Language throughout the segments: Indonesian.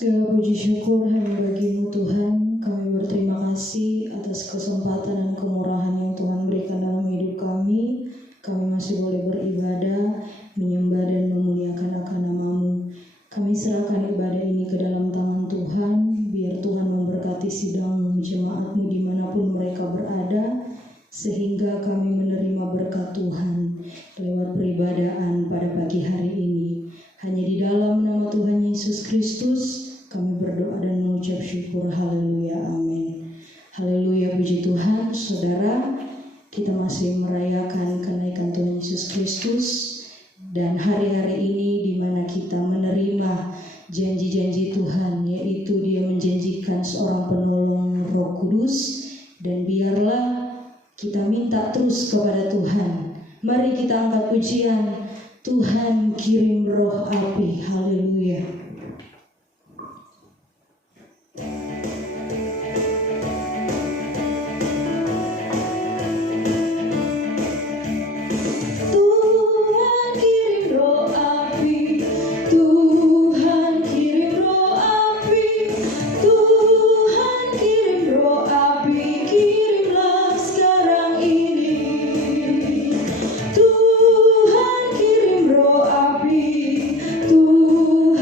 Segala puji syukur hanya bagimu Tuhan. Kami berterima kasih atas kesempatan dan kemurahan yang Tuhan berikan dalam hidup kami. Kami masih boleh beribadah, menyembah dan memuliakan akan nama-Mu. Kami serahkan ibadah ini ke dalam tangan Tuhan. Biar Tuhan memberkati sidang jemaat-Mu dimanapun mereka berada, sehingga kami menerima berkat Tuhan lewat peribadahan pada pagi hari ini. Hanya di dalam nama Tuhan Yesus Kristus kami berdoa dan mengucap syukur. Haleluya, amin. Haleluya, puji Tuhan. Saudara, kita masih merayakan kenaikan Tuhan Yesus Kristus, dan hari-hari ini di mana kita menerima janji-janji Tuhan, yaitu Dia menjanjikan seorang penolong Roh Kudus, dan biarlah kita minta terus kepada Tuhan. Mari kita angkat pujian, Tuhan kirim roh api. Haleluya. Tuhan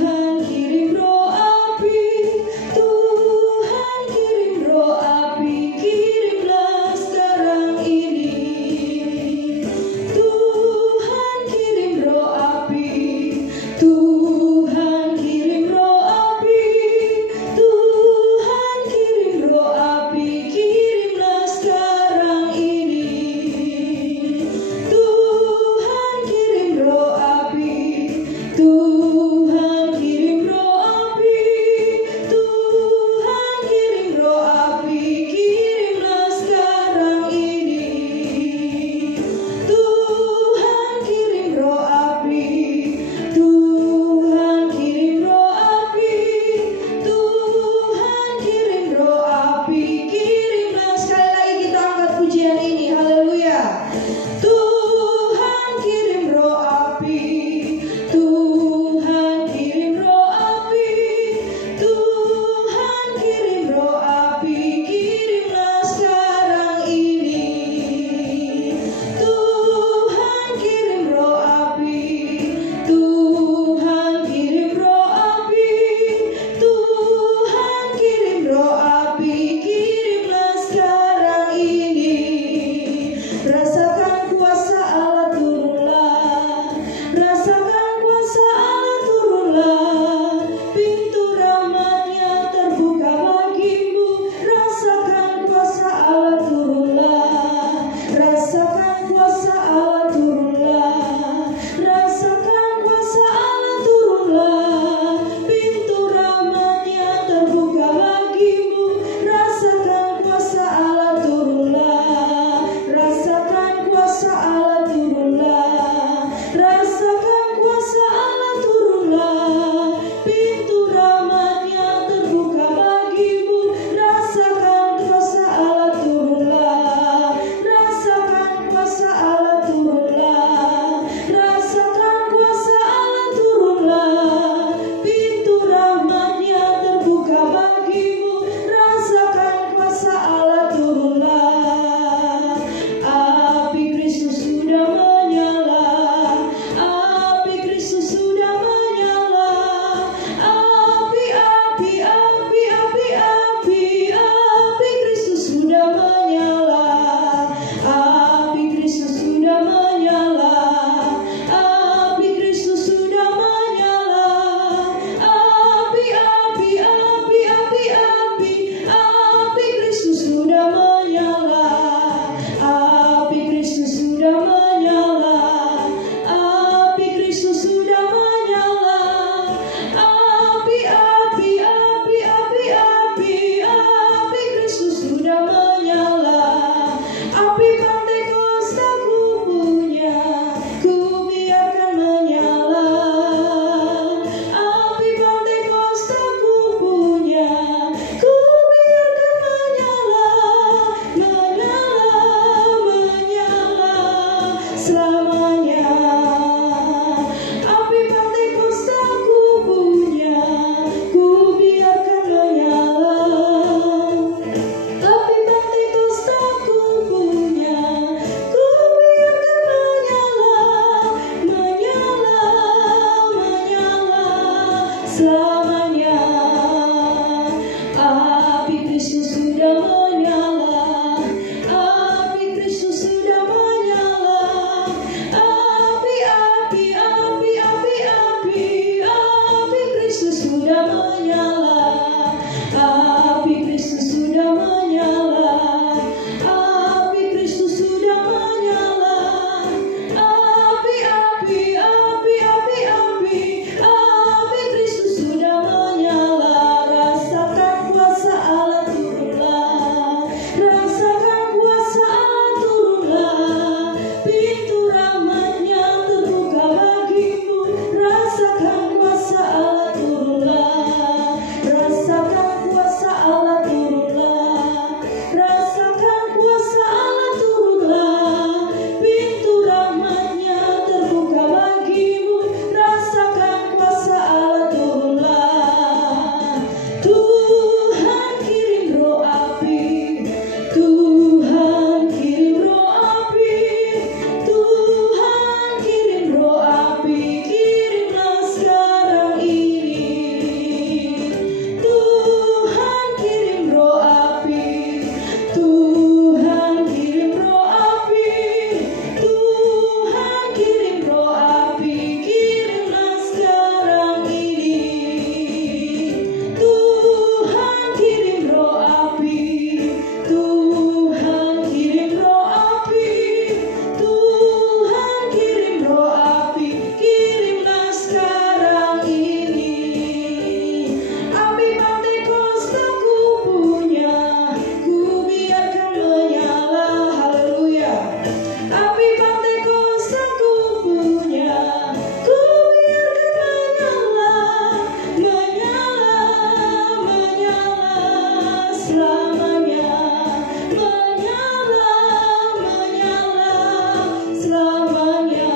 selamanya. Api Kristus sudah menyala, api Kristus sudah menyala, api Kristus sudah menyala, api Kristus sudah menyala, api Kristus sudah menyala, api Kristus sudah menyala. Rasakan kuasa Allah turunlah, rasakan kuasa Allah turunlah, pintu rahmatnya terbuka bagimu. Rasakan kuasa Allah turunlah, rasakan kuasa Allah turunlah, rasakan kuasa Allah turunlah, pintu rahmatnya terbuka bagimu. Rasakan kuasa Allah turunlah. Tuhan kirim roh api, Tuhan kirim roh api, Tuhan kirim roh api, kirimlah sekarang ini. Tuhan kirim roh api, Tuhan kirim roh api, Tuhan kirim roh api, kirimlah sekarang ini. Tuhan kirim roh api, Tuhan kirim roh api, Tuhan kirim roh api, kirimlah sekarang ini. Api Pentakosta ku punya, ku biarkan menyala. Haleluya. Api Pentakosta ku punya, ku biarkan menyala, menyala selamanya, menyala selamanya,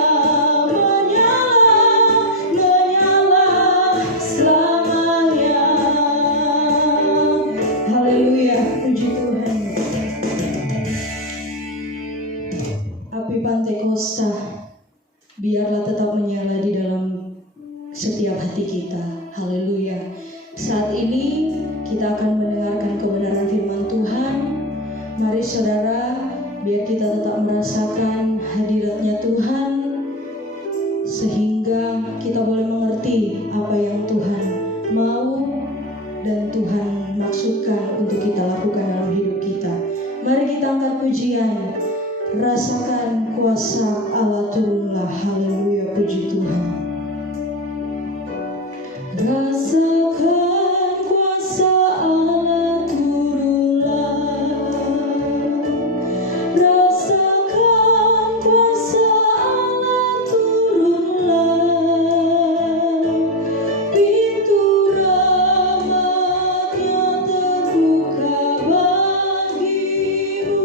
menyala selamanya. Haleluya, puji Tuhan. Api Pentakosta biarlah tetap menyala di dalam setiap hati kita. Haleluya. Saat ini kita akan mendengarkan kebenaran firman Tuhan. Mari saudara, biar kita tetap merasakan hadiratnya Tuhan, sehingga kita boleh mengerti apa yang Tuhan mau dan Tuhan maksudkan untuk kita lakukan dalam hidup kita. Mari kita angkat pujian. Rasakan kuasa Allah turunlah. Haleluya, puji Tuhan. Rasakan kuasa Allah turunlah, rasakan kuasa Allah turunlah, pintu rahmatnya terbuka bagimu.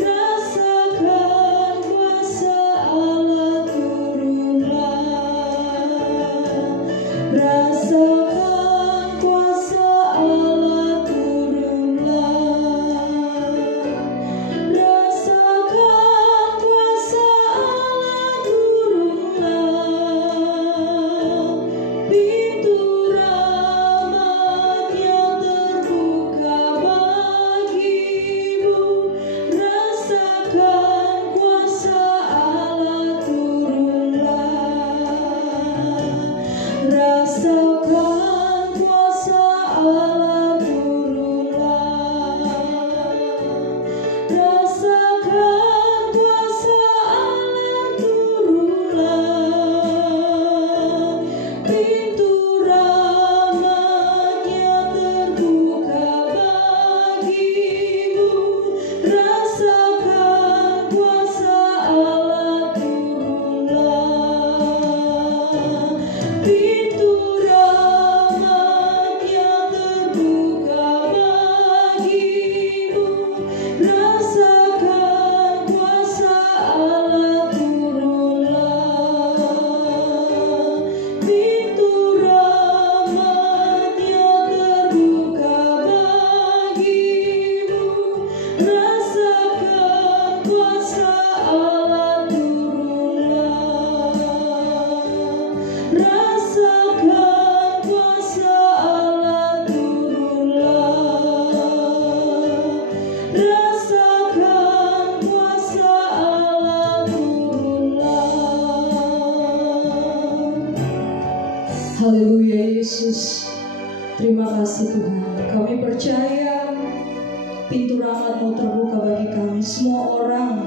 Rasakan kuasa Allah turunlah, rasakan kuasa Allah turunlah, rasakan kuasa Allah turunlah, pintu rahmatnya terbuka bagimu. Rasakan kuasa Allah turunlah, rasakan kuasa Allah turunlah, rasakan kuasa Allah turunlah, pintu rahmatnya terbuka bagimu. Rasakan kuasa Allah turunlah, pintu rahmatnya Haleluya Yesus. Terima kasih Tuhan. Kami percaya pintu rahmat-Mu terbuka bagi kami semua orang.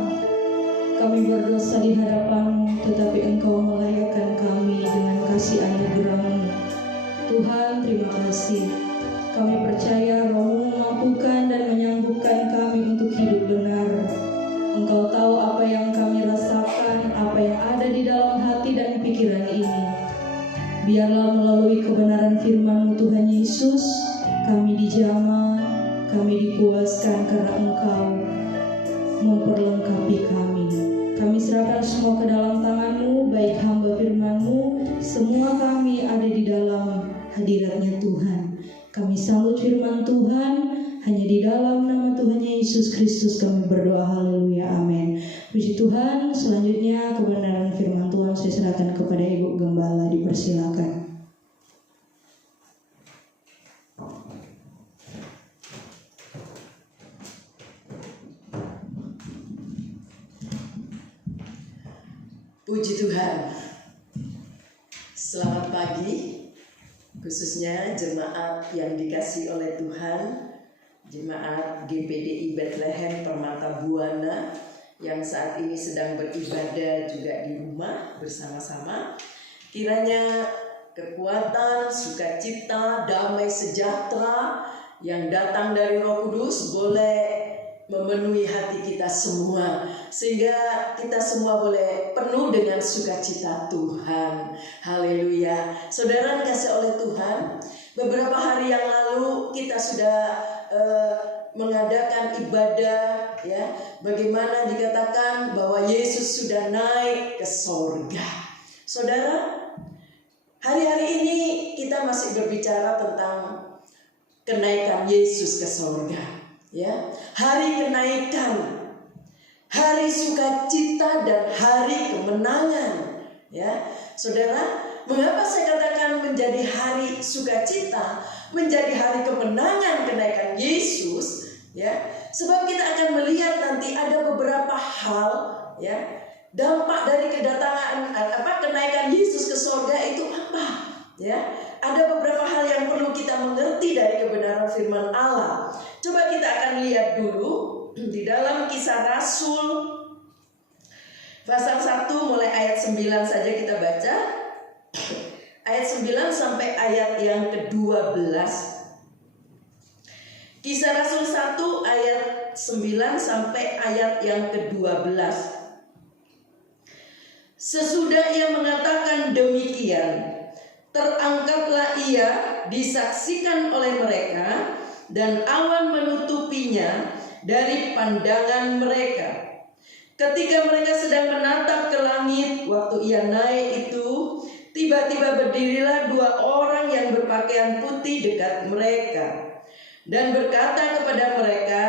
Kami berdosa di hadapan-Mu, tetapi Engkau melayakkan kami dengan kasih anugerah-Mu. Tuhan, terima kasih. Kami percaya Roh-Mu memampukan dan menyanggup,kan kami untuk hidup benar. Engkau tahu apa yang kami rasakan, apa yang ada di dalam hati dan pikiran ini. Biarlah melalui kebenaran firman-Mu Tuhan Yesus, kami dijamah, kami dipuaskan karena Engkau memperlengkapi kami. Kami serahkan semua ke dalam tangan-Mu, baik hamba firman-Mu, semua kami ada di dalam hadirat-Nya Tuhan. Kami sambut firman Tuhan, hanya di dalam nama Tuhan Yesus Kristus kami berdoa. Haleluya, amin. Puji Tuhan. Selanjutnya kebenaran firman Tuhan saya serahkan kepada Ibu Gembala, dipersilakan. Puji Tuhan. Selamat pagi, khususnya jemaat yang dikasihi oleh Tuhan, jemaat GPDI Bethlehem Permata Buana yang saat ini sedang beribadah juga di rumah bersama-sama. Kiranya kekuatan, sukacita, damai sejahtera yang datang dari Roh Kudus boleh memenuhi hati kita semua, sehingga kita semua boleh penuh dengan sukacita Tuhan. Haleluya. Saudara dikasih oleh Tuhan, beberapa hari yang lalu kita sudah mengadakan ibadah, ya, bagaimana dikatakan bahwa Yesus sudah naik ke sorga. Saudara, hari-hari ini kita masih berbicara tentang kenaikan Yesus ke sorga. Ya, hari kenaikan, hari sukacita dan hari kemenangan. Ya, saudara, mengapa saya katakan menjadi hari sukacita, menjadi hari kemenangan kenaikan Yesus? Ya, sebab kita akan melihat nanti ada beberapa hal, ya, dampak dari kedatangan kenaikan Yesus ke sorga itu apa? Ya, ada beberapa hal yang perlu kita mengerti dari kebenaran firman Allah. Coba kita akan lihat dulu di dalam Kisah Rasul pasal 1 mulai ayat 9 saja kita baca. Ayat 9 sampai ayat yang ke-12. Kisah Rasul 1 ayat 9 sampai ayat yang ke-12. Sesudah ia mengatakan demikian, terangkatlah ia disaksikan oleh mereka, dan awan menutupinya dari pandangan mereka. Ketika mereka sedang menatap ke langit, waktu ia naik itu, tiba-tiba berdirilah dua orang yang berpakaian putih dekat mereka, dan berkata kepada mereka,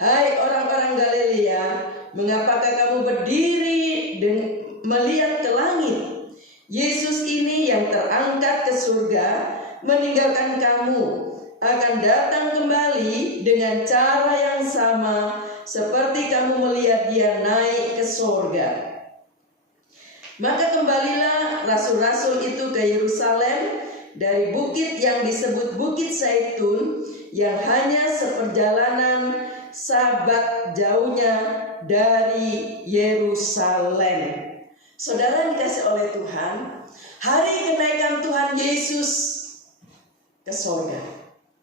"Hai orang-orang Galilea, mengapakah kamu berdiri dan melihat ke langit? Yesus ini yang terangkat ke surga meninggalkan kamu, akan datang kembali dengan cara yang sama seperti kamu melihat dia naik ke sorga." Maka kembalilah rasul-rasul itu ke Yerusalem dari bukit yang disebut Bukit Zaitun, yang hanya seperjalanan Sabat jauhnya dari Yerusalem. Saudara dikasih oleh Tuhan, hari kenaikan Tuhan Yesus ke sorga.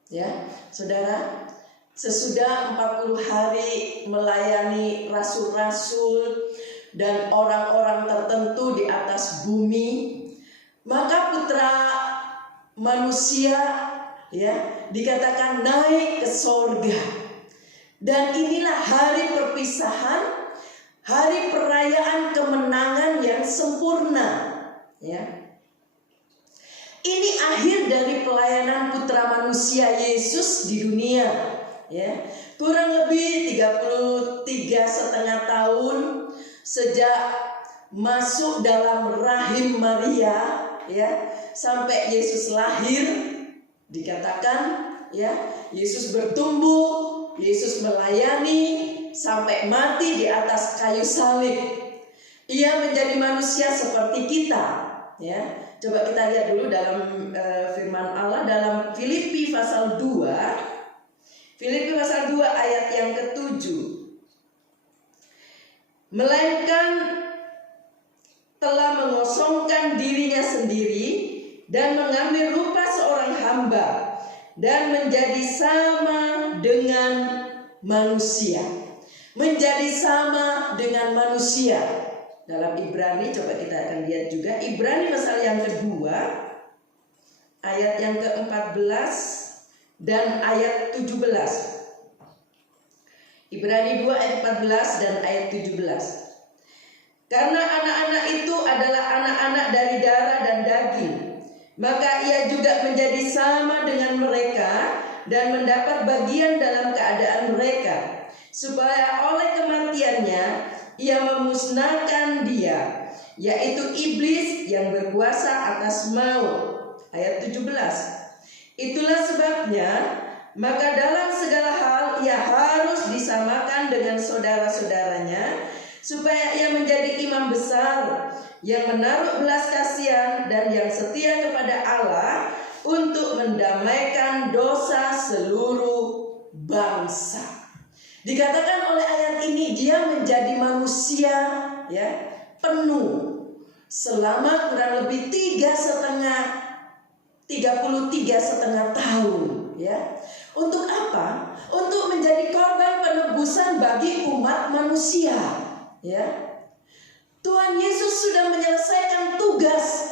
Ya, saudara, sesudah 40 hari melayani rasul-rasul dan orang-orang tertentu di atas bumi, maka putra manusia, ya, dikatakan naik ke sorga. Dan inilah hari perpisahan, hari perayaan kemenangan yang sempurna, ya. Ini akhir dari pelayanan putra manusia Yesus di dunia, ya. Kurang lebih 33,5 tahun sejak masuk dalam rahim Maria, ya, sampai Yesus lahir. Dikatakan, ya, Yesus bertumbuh, Yesus melayani sampai mati di atas kayu salib. Ia menjadi manusia seperti kita, ya. Coba kita lihat dulu dalam firman Allah dalam Filipi pasal 2. Filipi pasal 2 ayat yang ke-7. Melainkan telah mengosongkan dirinya sendiri dan mengambil rupa seorang hamba dan menjadi sama dengan manusia. Menjadi sama dengan manusia. Dalam Ibrani, coba kita akan lihat juga Ibrani pasal yang kedua ayat yang ke-14 dan ayat 17. Ibrani 2 ayat 14 dan ayat 17. Karena anak-anak itu adalah anak-anak dari darah dan daging, maka ia juga menjadi sama dengan mereka dan mendapat bagian dalam keadaan mereka, supaya oleh kematiannya ia memusnahkan dia, yaitu iblis yang berkuasa atas maut. Ayat 17. Itulah sebabnya maka dalam segala hal ia harus disamakan dengan saudara-saudaranya, supaya ia menjadi imam besar yang menaruh belas kasihan dan yang setia kepada Allah untuk mendamaikan dosa seluruh bangsa. Dikatakan oleh ayat ini dia menjadi manusia ya penuh selama kurang lebih 33,5 tahun ya. Untuk apa? Untuk menjadi korban penebusan bagi umat manusia ya. Tuhan Yesus sudah menyelesaikan tugas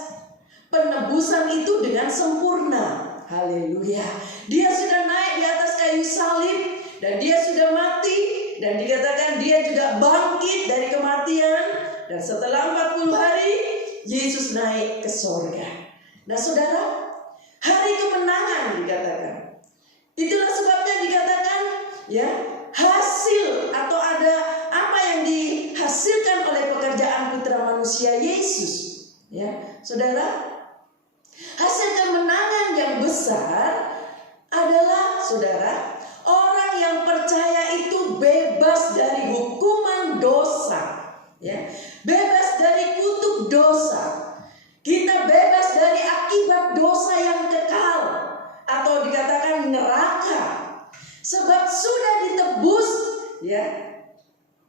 penebusan itu dengan sempurna. Haleluya. Dia sudah naik di atas kayu salib dan dia sudah mati, dan dikatakan dia juga bangkit dari kematian, dan setelah 40 hari Yesus naik ke sorga. Nah saudara, hari kemenangan dikatakan. Itulah sebabnya dikatakan ya, hasil atau ada apa yang dihasilkan oleh pekerjaan Putra Manusia Yesus ya. Saudara, hasil kemenangan yang besar adalah saudara, orang yang percaya itu bebas dari hukuman dosa ya. Bebas dari kutuk dosa. Kita bebas dari akibat dosa yang kekal atau dikatakan neraka. Sebab sudah ditebus ya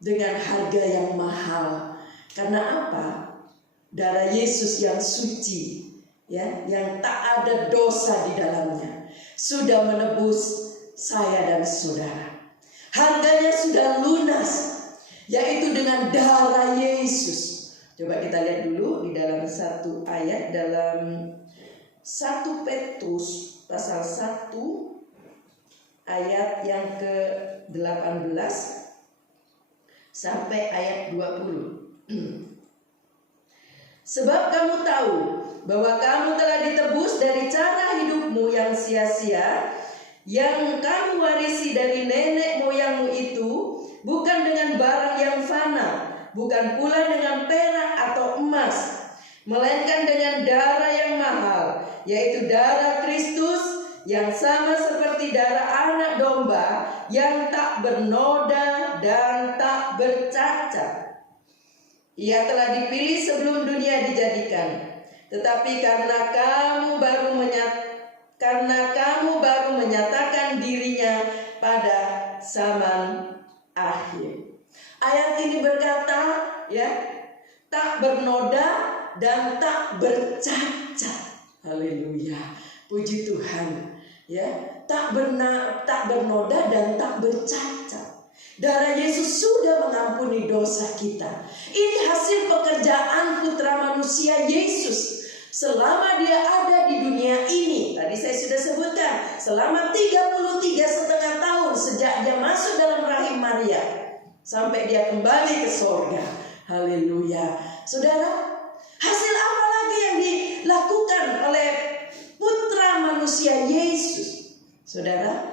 dengan harga yang mahal. Karena apa? Darah Yesus yang suci ya, yang tak ada dosa di dalamnya, sudah menebus saya dan saudara. Harganya sudah lunas, yaitu dengan darah Yesus. Coba kita lihat dulu di dalam satu ayat dalam 1 Petrus pasal 1 ayat yang ke-18 sampai ayat 20. Sebab kamu tahu bahwa kamu telah ditebus dari cara hidupmu yang sia-sia, yang kamu warisi dari nenek moyangmu itu, bukan dengan barang yang fana, bukan pula dengan perak atau emas, melainkan dengan darah yang mahal, yaitu darah Kristus, yang sama seperti darah anak domba, yang tak bernoda dan tak bercacat. Ia telah dipilih sebelum dunia dijadikan, tetapi karena kamu baru menyatakan dirinya pada zaman akhir. Ayat ini berkata ya, tak bernoda dan tak bercacat. Haleluya. Puji Tuhan. Ya, tak bernoda dan tak bercacat. Darah Yesus sudah mengampuni dosa kita. Ini hasil pekerjaan Putra Manusia Yesus selama dia ada di dunia ini. Tadi saya sudah sebutkan, selama 33,5 tahun sejak dia masuk dalam rahim Maria sampai dia kembali ke sorga. Haleluya. Saudara, hasil apa lagi yang dilakukan oleh Putra Manusia Yesus? Saudara,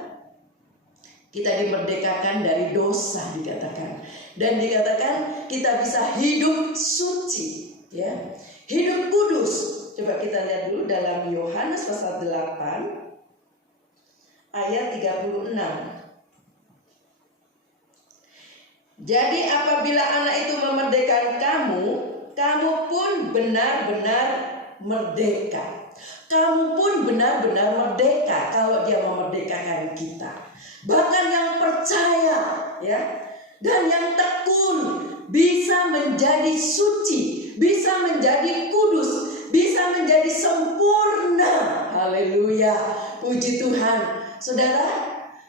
kita dimerdekakan dari dosa dikatakan. Dan dikatakan kita bisa hidup suci ya. Hidup kudus. Coba kita lihat dulu dalam Yohanes pasal 8 ayat 36. Jadi apabila anak itu memerdekakan kamu, kamu pun benar-benar merdeka. Kamu pun benar-benar merdeka kalau Dia memerdekakan kita. Bahkan yang percaya ya dan yang tekun bisa menjadi suci, bisa menjadi kudus, bisa menjadi sempurna. Haleluya, puji Tuhan. Saudara,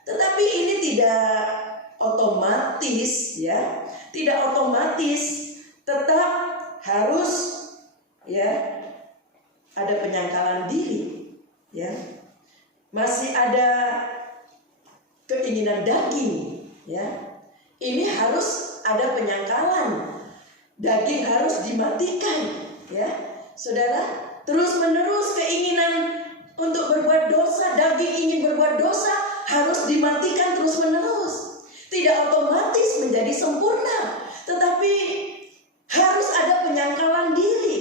tetapi ini tidak otomatis ya, tidak otomatis, tetap harus ya ada penyangkalan diri ya. Masih ada keinginan daging ya. Ini harus ada penyangkalan. Daging harus dimatikan ya. Saudara, terus-menerus keinginan untuk berbuat dosa, daging ingin berbuat dosa harus dimatikan terus-menerus. Tidak otomatis menjadi sempurna, tetapi harus ada penyangkalan diri.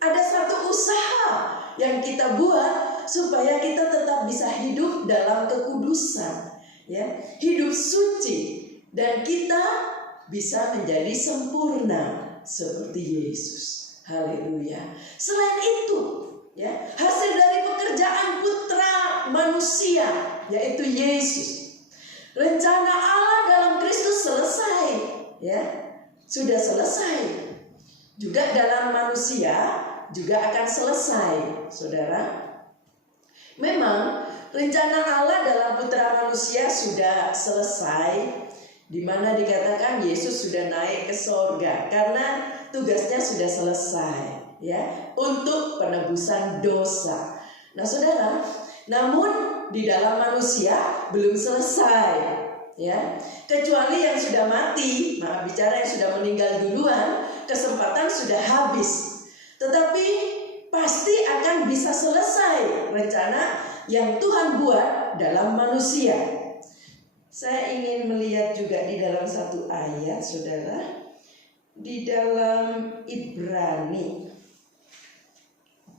Ada satu usaha yang kita buat supaya kita tetap bisa hidup dalam kekudusan ya, hidup suci, dan kita bisa menjadi sempurna seperti Yesus. Haleluya. Selain itu ya, hasil dari pekerjaan putra manusia yaitu Yesus, rencana Allah dalam Kristus selesai ya, sudah selesai. Juga dalam manusia juga akan selesai, saudara. Memang rencana Allah dalam putra manusia sudah selesai, di mana dikatakan Yesus sudah naik ke sorga karena tugasnya sudah selesai ya, untuk penebusan dosa. Nah saudara, namun di dalam manusia belum selesai ya, kecuali yang sudah mati, maaf bicara yang sudah meninggal duluan, kesempatan sudah habis. Tetapi pasti akan bisa selesai rencana yang Tuhan buat dalam manusia. Saya ingin melihat juga di dalam satu ayat, saudara, di dalam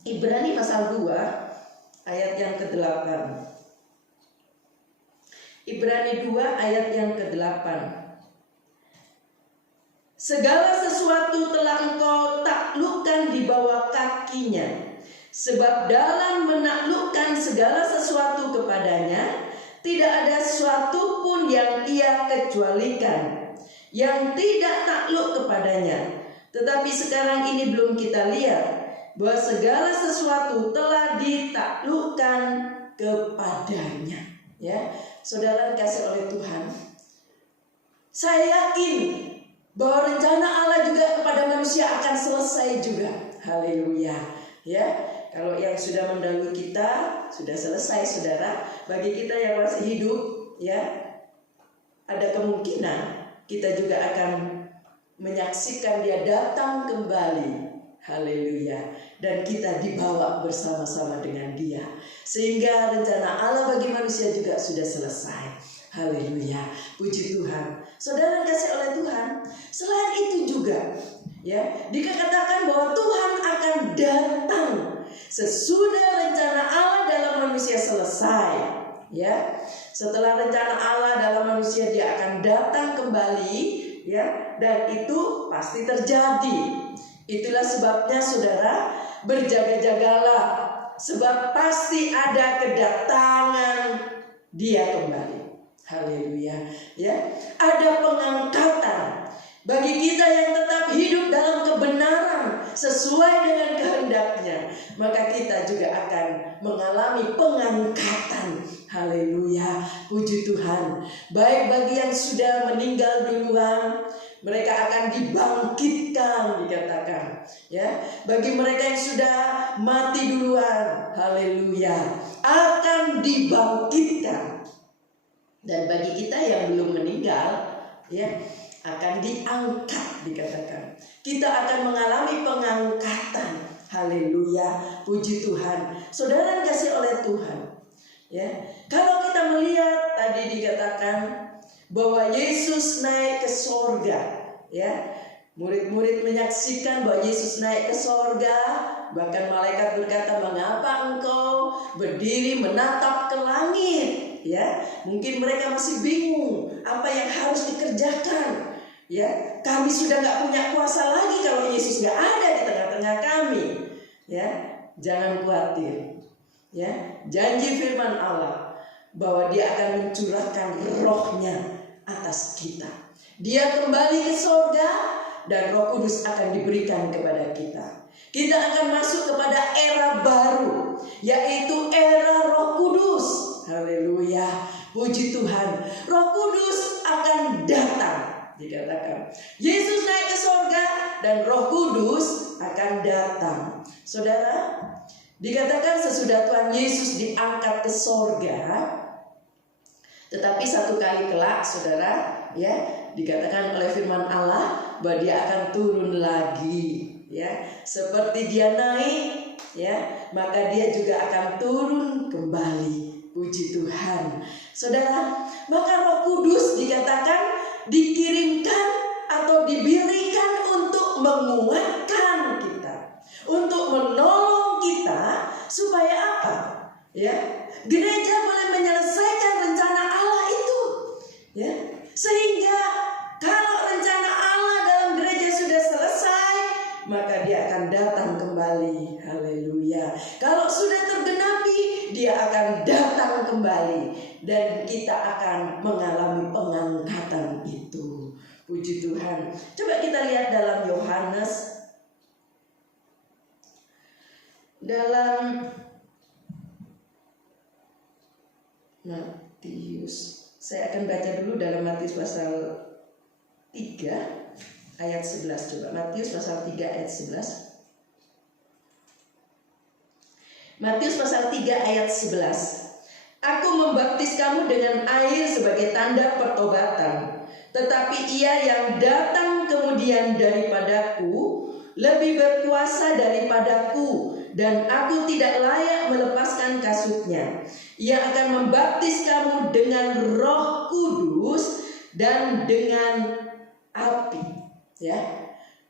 Ibrani pasal 2 ayat yang ke-8. Ibrani 2 ayat yang ke-8. Segala sesuatu telah engkau taklukkan di bawah kakinya, sebab dalam menaklukkan segala sesuatu kepadanya tidak ada sesuatu pun yang ia kecualikan yang tidak takluk kepadanya. Tetapi sekarang ini belum kita lihat bahwa segala sesuatu telah ditaklukkan kepadanya. Ya, saudara dikasih oleh Tuhan, saya yakin bahwa rencana Allah juga kepada manusia akan selesai juga. Haleluya. Ya, kalau yang sudah mendahului kita sudah selesai, saudara. Bagi kita yang masih hidup, ya, ada kemungkinan kita juga akan menyaksikan Dia datang kembali. Haleluya. Dan kita dibawa bersama-sama dengan Dia, sehingga rencana Allah bagi manusia juga sudah selesai. Haleluya. Puji Tuhan. Saudara dikasih oleh Tuhan, selain itu juga ya, dikatakan bahwa Tuhan akan datang sesudah rencana Allah dalam manusia selesai. Ya, setelah rencana Allah dalam manusia, Dia akan datang kembali, ya, dan itu pasti terjadi. Itulah sebabnya saudara, berjaga-jagalah, sebab pasti ada kedatangan Dia kembali. Haleluya. Ya, ada pengangkatan bagi kita yang tetap hidup dalam kebenaran sesuai dengan kehendaknya, maka kita juga akan mengalami pengangkatan. Haleluya, puji Tuhan. Baik bagi yang sudah meninggal duluan, mereka akan dibangkitkan, dikatakan. Ya, bagi mereka yang sudah mati duluan, haleluya, akan dibangkitkan. Dan bagi kita yang belum meninggal, ya, akan diangkat, dikatakan. Kita akan mengalami pengangkatan. Haleluya, puji Tuhan. Saudara dikasih oleh Tuhan, ya. Kalau kita melihat tadi dikatakan bahwa Yesus naik ke sorga, ya. Murid-murid menyaksikan bahwa Yesus naik ke sorga. Bahkan malaikat berkata, "Mengapa engkau berdiri menatap ke langit?" Ya, mungkin mereka masih bingung apa yang harus dikerjakan. Ya, kami sudah nggak punya kuasa lagi kalau Yesus nggak ada di tengah-tengah kami. Ya, Jangan khawatir. Ya, janji firman Allah bahwa Dia akan mencurahkan roh-Nya atas kita. Dia kembali ke sorga dan Roh Kudus akan diberikan kepada kita. Kita akan masuk kepada era baru, yaitu era Roh Kudus. Haleluya, puji Tuhan. Roh Kudus akan datang. Dikatakan Yesus naik ke sorga dan Roh Kudus akan datang. Saudara, dikatakan sesudah Tuhan Yesus diangkat ke sorga, tetapi satu kali kelak, saudara, ya, dikatakan oleh firman Allah bahwa Dia akan turun lagi, ya, seperti Dia naik, ya, maka Dia juga akan turun kembali. Puji Tuhan, saudara. Maka Roh Kudus dikatakan dikirimkan atau diberikan untuk menguatkan kita, untuk menolong kita supaya apa? Ya, gereja boleh menyelesaikan rencana Allah itu, ya. Sehingga kalau rencana Allah dalam gereja sudah selesai, maka Dia akan datang kembali. Haleluya. Kalau sudah tergenapi, Dia akan datang kembali dan kita akan mengalami pengangkatan itu. Puji Tuhan. Coba kita lihat dalam Yohanes, dalam Matius. Saya akan baca dulu dalam Matius pasal 3 ayat 11. Coba Matius pasal 3 ayat 11. Matius pasal 3 ayat 11. Aku membaptis kamu dengan air sebagai tanda pertobatan, tetapi Ia yang datang kemudian daripadaku lebih berkuasa daripadaku, dan aku tidak layak melepaskan kasutnya. Ia akan membaptis kamu dengan Roh Kudus dan dengan api. Ya,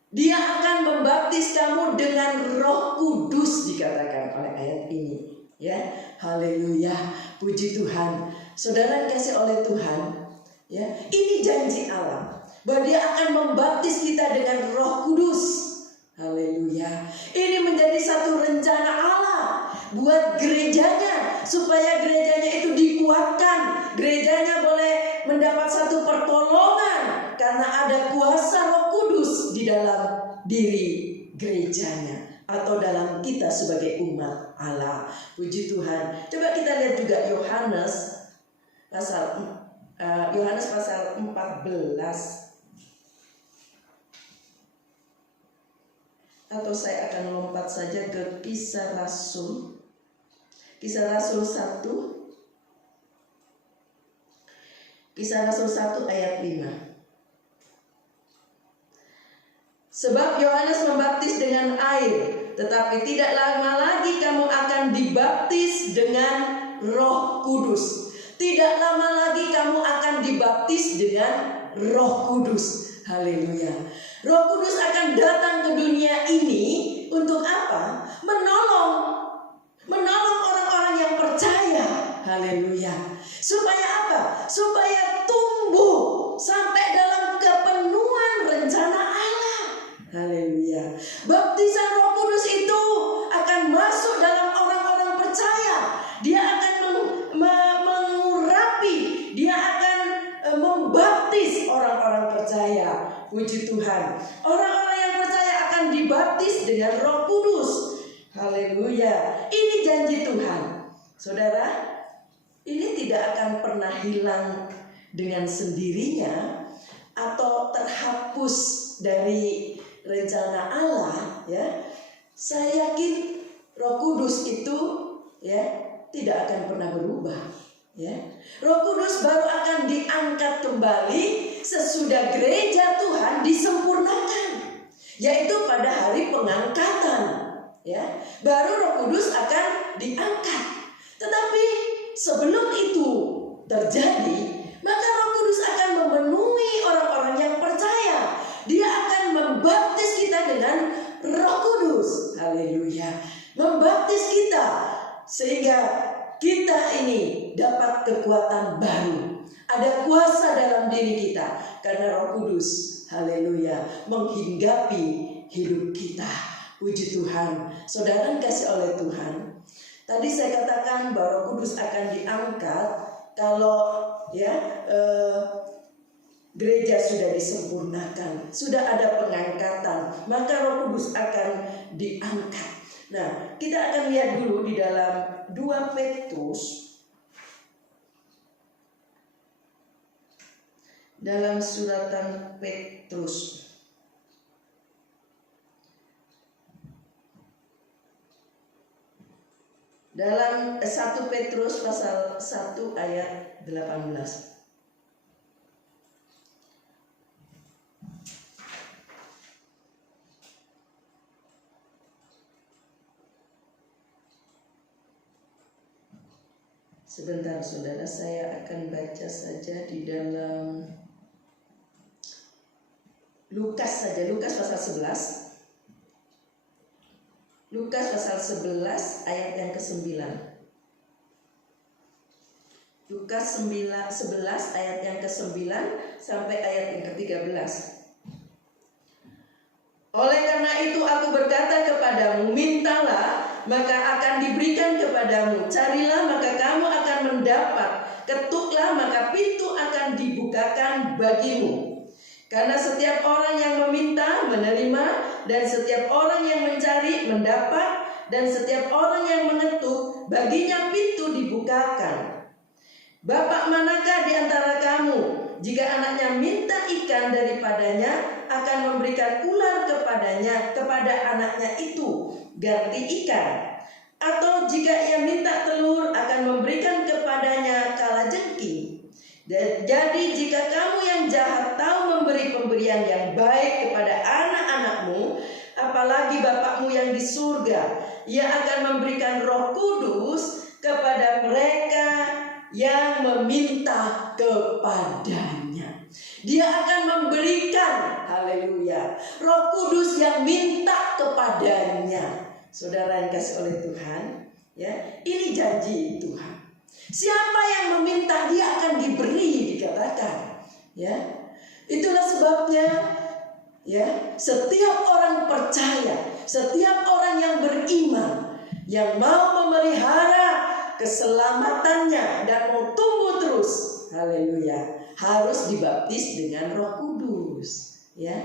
Dia akan membaptis kamu dengan Roh Kudus, dikatakan oleh ayat ini. Ya, haleluya, puji Tuhan. Saudara dikasih oleh Tuhan, ya, ini janji Allah bahwa Dia akan membaptis kita dengan Roh Kudus. Haleluya. Ini menjadi satu rencana Allah buat gerejanya, supaya gerejanya itu dikuatkan. Gerejanya boleh mendapat satu pertolongan karena ada kuasa Roh Kudus di dalam diri gerejanya atau dalam kita sebagai umat Allah. Puji Tuhan. Coba kita lihat juga Yohanes pasal 14. Atau saya akan lompat saja ke Kisah Rasul. Kisah Rasul 1. Kisah Rasul 1 ayat 5. Sebab Yohanes membaptis dengan air, tetapi tidak lama lagi kamu akan dibaptis dengan Roh Kudus. Tidak lama lagi kamu akan dibaptis dengan Roh Kudus. Haleluya. Roh Kudus akan datang ke dunia ini untuk apa? Menolong orang-orang yang percaya. Haleluya. Supaya apa? Supaya tumbuh sampai dalam kepenuhan rencana Allah. Haleluya. Baptisan Roh Kudus itu akan masuk dalam orang-orang percaya. Dia akan mengurapi, dia akan membaptis orang-orang percaya. Puji Tuhan. Orang-orang yang percaya akan dibaptis dengan Roh Kudus. Haleluya. Ini janji Tuhan. Saudara, ini tidak akan pernah hilang dengan sendirinya atau terhapus dari rencana Allah, ya. Saya yakin Roh Kudus itu, ya, tidak akan pernah berubah, ya. Roh Kudus baru akan diangkat kembali sesudah gereja Tuhan disempurnakan, yaitu pada hari pengangkatan, ya. Baru Roh Kudus akan diangkat. Tetapi sebelum itu terjadi, maka Roh Kudus akan memenuhi orang-orang yang percaya. Dia akan membaptis kita dengan Roh Kudus. Haleluya. Membaptis kita sehingga kita ini dapat kekuatan baru. Ada kuasa dalam diri kita karena Roh Kudus, haleluya, menghinggapi hidup kita. Puji Tuhan. Saudara dikasih oleh Tuhan. Tadi saya katakan bahwa Roh Kudus akan diangkat kalau gereja sudah disempurnakan, sudah ada pengangkatan, maka Roh Kudus akan diangkat. Nah, kita akan lihat dulu di dalam 2 Petrus. Dalam suratan Petrus. Dalam 1 Petrus pasal 1 ayat 18. Sebentar saudara, saya akan baca saja di dalam Lukas saja, Lukas pasal 11. Lukas pasal 11 ayat yang ke-9. Lukas 11 ayat yang ke-9 sampai ayat yang ke-13. Oleh karena itu aku berkata kepadamu, mintalah maka akan diberikan kepadamu, carilah maka kamu akan mendapat, ketuklah maka pintu akan dibukakan bagimu. Karena setiap orang yang meminta menerima, dan setiap orang yang mencari mendapat, dan setiap orang yang mengetuk baginya pintu dibukakan. Bapak manakah di antara kamu, jika anaknya minta ikan daripadanya, akan memberikan ular kepada anaknya itu ganti ikan? Atau jika ia minta telur, akan memberikan kepadanya kalajengking? Dan jadi jika kamu yang jahat tahu memberi pemberian yang baik kepada anak-anakmu, apalagi Bapakmu yang di surga, Ia akan memberikan Roh Kudus kepada mereka yang meminta kepadanya. Dia akan memberikan, haleluya, Roh Kudus yang minta kepadanya. Saudara yang kasih oleh Tuhan, ya, ini janji Tuhan. Siapa yang meminta dia akan diberi, dikatakan, ya. Itulah sebabnya, ya, setiap orang percaya, setiap orang yang beriman, yang mau memelihara keselamatannya dan mau tumbuh terus, haleluya, harus dibaptis dengan Roh Kudus, ya.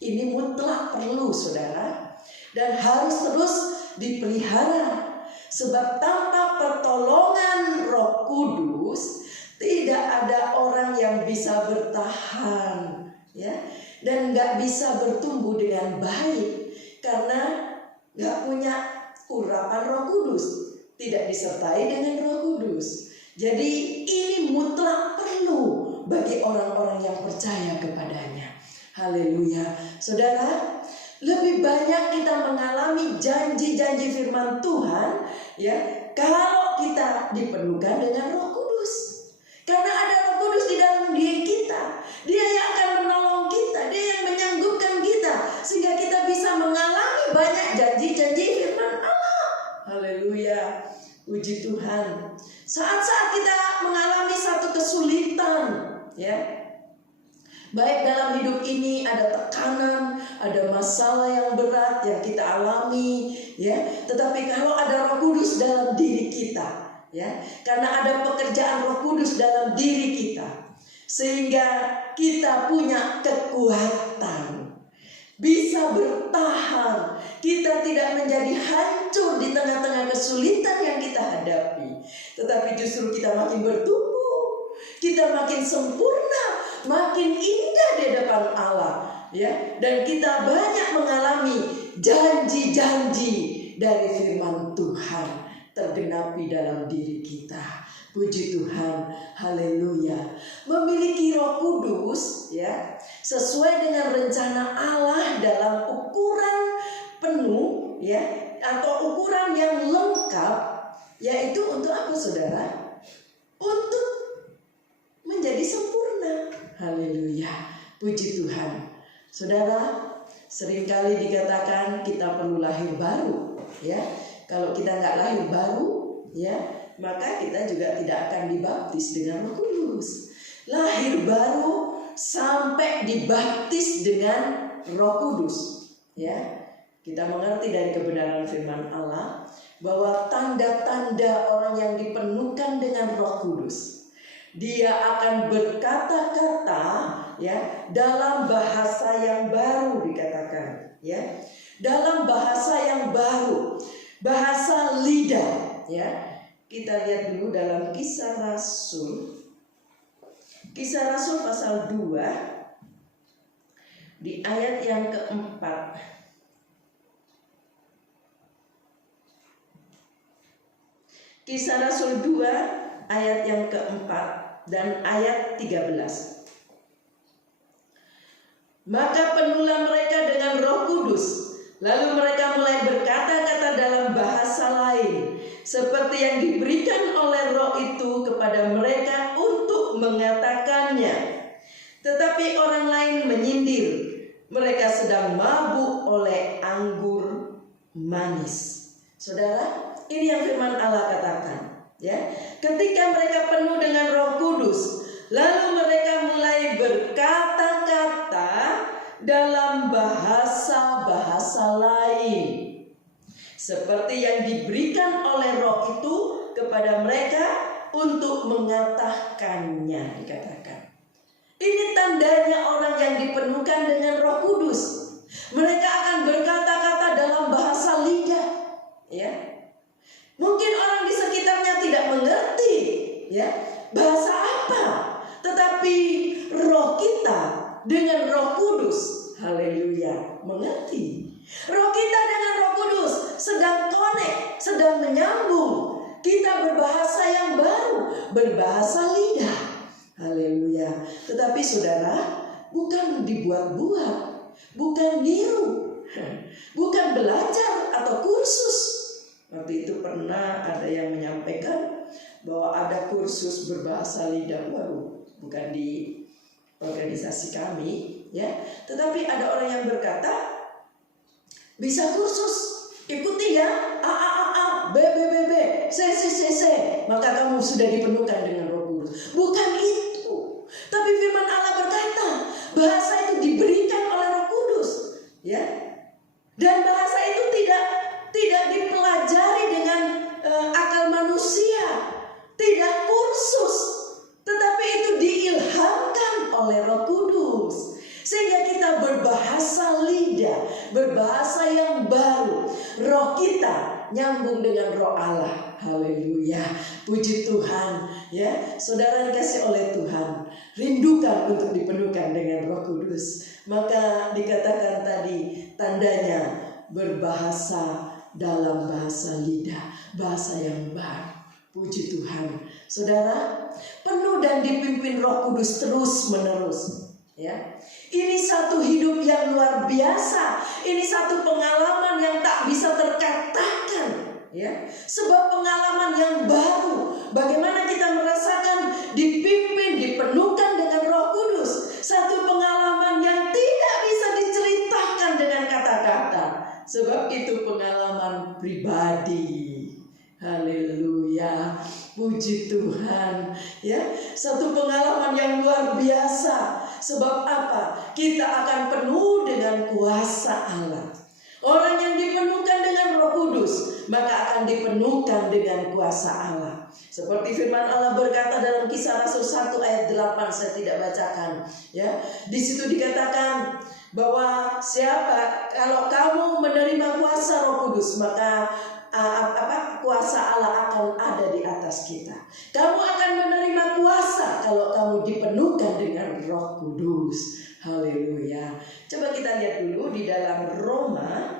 Ini mutlak perlu, saudara, dan harus terus dipelihara. Sebab tanpa pertolongan Roh Kudus tidak ada orang yang bisa bertahan, ya, dan nggak bisa bertumbuh dengan baik karena nggak punya urapan Roh Kudus, tidak disertai dengan Roh Kudus. Jadi ini mutlak perlu bagi orang-orang yang percaya kepadanya. Haleluya, saudara. Lebih banyak kita mengalami janji-janji firman Tuhan, ya, kalau kita dipenuhkan dengan Roh Kudus. Karena ada Roh Kudus di dalam diri kita. Dia yang akan menolong kita, dia yang menyanggupkan kita sehingga kita bisa mengalami banyak janji-janji firman Allah. Haleluya, puji Tuhan. Saat-saat kita mengalami satu kesulitan, ya, baik dalam hidup ini ada tekanan, ada masalah yang berat yang kita alami, ya. Tetapi kalau ada Roh Kudus dalam diri kita, ya, karena ada pekerjaan Roh Kudus dalam diri kita, sehingga kita punya kekuatan, bisa bertahan. Kita tidak menjadi hancur di tengah-tengah kesulitan yang kita hadapi, tetapi justru kita makin bertumbuh, kita makin sempurna, makin indah di depan Allah, ya, dan kita banyak mengalami janji-janji dari firman Tuhan tergenapi dalam diri kita. Puji Tuhan, haleluya. Memiliki Roh Kudus, ya, sesuai dengan rencana Allah dalam ukuran penuh, ya, atau ukuran yang lengkap, yaitu untuk apa, saudara? Untuk menjadi sempurna. Haleluya, puji Tuhan. Saudara, seringkali dikatakan kita perlu lahir baru, ya. Kalau kita nggak lahir baru, ya, maka kita juga tidak akan dibaptis dengan Roh Kudus. Lahir baru sampai dibaptis dengan Roh Kudus, ya. Kita mengerti dari kebenaran firman Allah bahwa tanda-tanda orang yang dipenuhkan dengan Roh Kudus, dia akan berkata-kata ya dalam bahasa yang baru, dikatakan ya, dalam bahasa yang baru, bahasa lidah ya. Kita lihat dulu dalam Kisah Rasul pasal 2 di ayat yang keempat. Kisah Rasul 2 ayat yang keempat dan ayat 13. Maka penuhlah mereka dengan Roh Kudus, lalu mereka mulai berkata-kata dalam bahasa lain, seperti yang diberikan oleh Roh itu kepada mereka untuk mengatakannya. Tetapi orang lain menyindir, mereka sedang mabuk oleh anggur manis. Saudara, ini yang firman Allah katakan, ya. Ketika mereka penuh dengan Roh Kudus, lalu mereka mulai berkata-kata dalam bahasa-bahasa lain, seperti yang diberikan oleh Roh itu kepada mereka untuk mengatakannya, dikatakan. Ini tandanya orang yang dipenuhkan dengan Roh Kudus. Mereka akan berkata-kata dalam bahasa lidah, ya. Mungkin orang di sekitarnya tidak mengerti, ya, bahasa apa, tetapi roh kita dengan Roh Kudus, haleluya, mengerti. Roh kita dengan Roh Kudus sedang connect, sedang menyambung. Kita berbahasa yang baru, berbahasa lidah, haleluya. Tetapi saudara, bukan dibuat-buat, bukan niru, bukan belajar atau kursus. Waktu itu pernah ada yang menyampaikan bahwa ada kursus berbahasa lidah baru, bukan di organisasi kami, ya. Tetapi ada orang yang berkata, bisa kursus, ikuti ya, A, B, C, maka kamu sudah dipenuhkan dengan Roh Kudus. Bukan itu. Tapi firman Allah berkata, bahasa itu diberikan oleh Roh Kudus, ya. Dan bahasa itu tidak dipelajari dengan akal manusia, tidak kursus, tetapi itu diilhamkan oleh Roh Kudus, sehingga kita berbahasa lidah, berbahasa yang baru. Roh kita nyambung dengan Roh Allah, haleluya, puji Tuhan, ya. Saudara dikasih oleh Tuhan, rindukan untuk dipenuhkan dengan Roh Kudus. Maka dikatakan tadi tandanya berbahasa dalam bahasa lidah, bahasa yang baru. Puji Tuhan. Saudara, penuh dan dipimpin Roh Kudus terus menerus, ya. Ini satu hidup yang luar biasa. Ini satu pengalaman yang tak bisa terkatakan, ya. Sebab pengalaman yang baru. Bagaimana kita merasakan dipimpin, dipenuhkan dengan Roh Kudus. Satu pengalaman yang tidak bisa diceritakan dengan kata-kata. Sebab itu pengalaman pribadi. Haleluya, puji Tuhan, ya. Satu pengalaman yang luar biasa. Sebab apa? Kita akan penuh dengan kuasa Allah. Orang yang dipenuhkan dengan Roh Kudus, maka akan dipenuhkan dengan kuasa Allah. Seperti firman Allah berkata dalam Kisah Rasul 1 ayat 8, saya tidak bacakan, ya. Di situ dikatakan bahwa kalau kamu menerima kuasa Roh Kudus, maka kuasa Allah akan ada di atas kita. Kamu akan menerima kuasa kalau kamu dipenuhkan dengan Roh Kudus. Haleluya. Coba kita lihat dulu di dalam Roma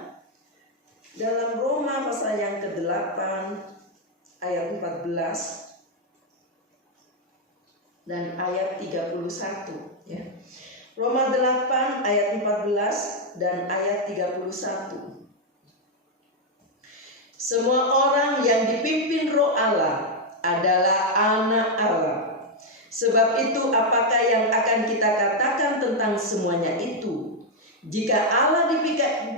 pasal yang ke-8 ayat 14 dan ayat 31, ya. Roma 8 ayat 14 dan ayat 31. Semua orang yang dipimpin Roh Allah adalah anak Allah. Sebab itu apakah yang akan kita katakan tentang semuanya itu? Jika Allah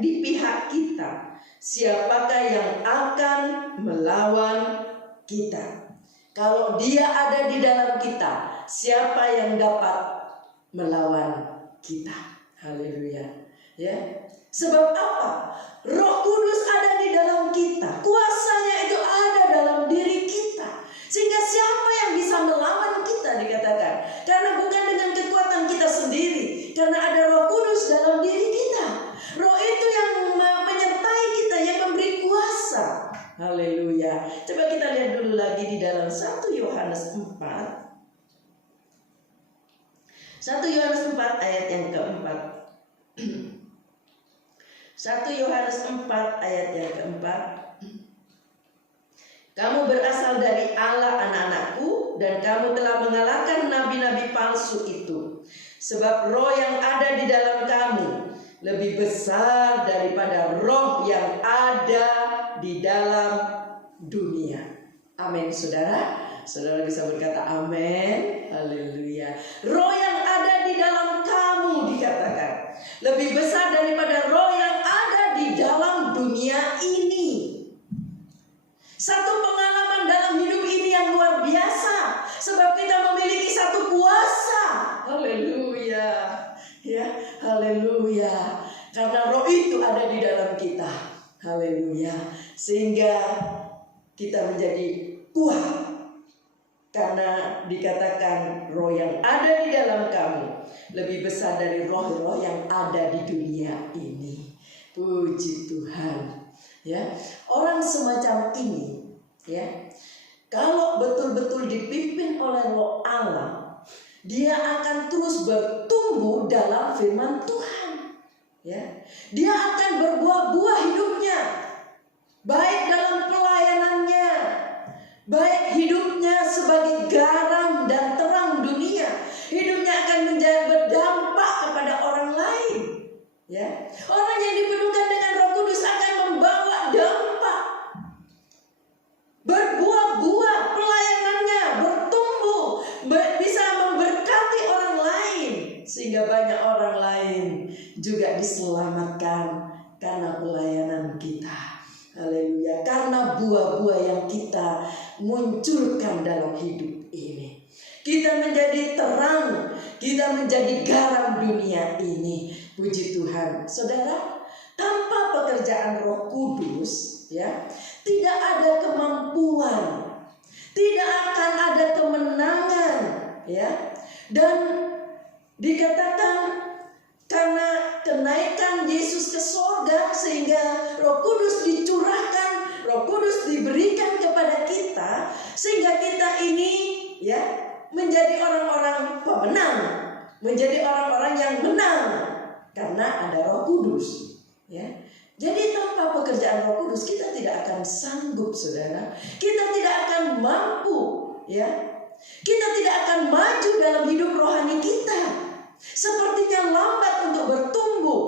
di pihak kita, siapakah yang akan melawan kita? Kalau Dia ada di dalam kita, siapa yang dapat melawan kita? Haleluya, ya. Sebab apa? Roh Kudus ada di dalam kita. Kuasanya itu ada dalam diri kita. Sehingga siapa yang bisa melawan kita dikatakan? Karena bukan dengan kekuatan kita sendiri. Karena ada Roh Kudus dalam diri kita. Roh itu yang menyertai kita, yang memberi kuasa. Haleluya. Coba kita lihat dulu lagi di dalam 1 Yohanes 4. 1 Yohanes 4 ayat yang keempat. 1 Yohanes 4 ayat yang keempat. Kamu berasal dari Allah anak-anakku, dan kamu telah mengalahkan nabi-nabi palsu itu. Sebab roh yang ada di dalam kamu lebih besar daripada roh yang ada di dalam dunia. Amin, saudara. Saudara bisa berkata amin. Haleluya. Roh yang ada di dalam kamu dikatakan lebih besar daripada roh yang ada di dalam dunia ini. Satu pengalaman dalam hidup ini yang luar biasa, sebab kita memiliki satu kuasa. Haleluya. Ya, haleluya. Karena roh itu ada di dalam kita. Haleluya. Sehingga kita menjadi kuat. Karena dikatakan roh yang ada di dalam kamu lebih besar dari roh-roh yang ada di dunia ini. Puji Tuhan. Ya, orang semacam ini, ya, kalau betul-betul dipimpin oleh Roh Allah, dia akan terus bertumbuh dalam firman Tuhan. Ya, dia akan berbuah-buah hidupnya, baik dalam pelayanannya, baik hidupnya sebagai garam dan terang dunia. Hidupnya akan menjadi berdampak kepada orang lain. Ya, orang yang dipenuhkan dengan Roh Kudus akan membawa dampak, berbuah-buah, pelayanannya bertumbuh, bisa memberkati orang lain, sehingga banyak orang lain juga diselamatkan karena pelayanan kita. Haleluya. Karena buah-buah yang kita munculkan dalam hidup ini, kita menjadi terang, kita menjadi garam dunia ini. Puji Tuhan. Saudara, tanpa pekerjaan Roh Kudus, ya, tidak ada kemampuan, tidak akan ada kemenangan, ya. Dan dikatakan karena kenaikan Yesus ke sorga, sehingga Roh Kudus dicurahkan, Roh Kudus diberikan kepada kita, sehingga kita ini, ya, menjadi orang-orang pemenang, menjadi orang-orang yang menang karena ada Roh Kudus, ya. Jadi tanpa pekerjaan Roh Kudus kita tidak akan sanggup, saudara. Kita tidak akan mampu, ya. Kita tidak akan maju dalam hidup rohani kita. Sepertinya lambat untuk bertumbuh,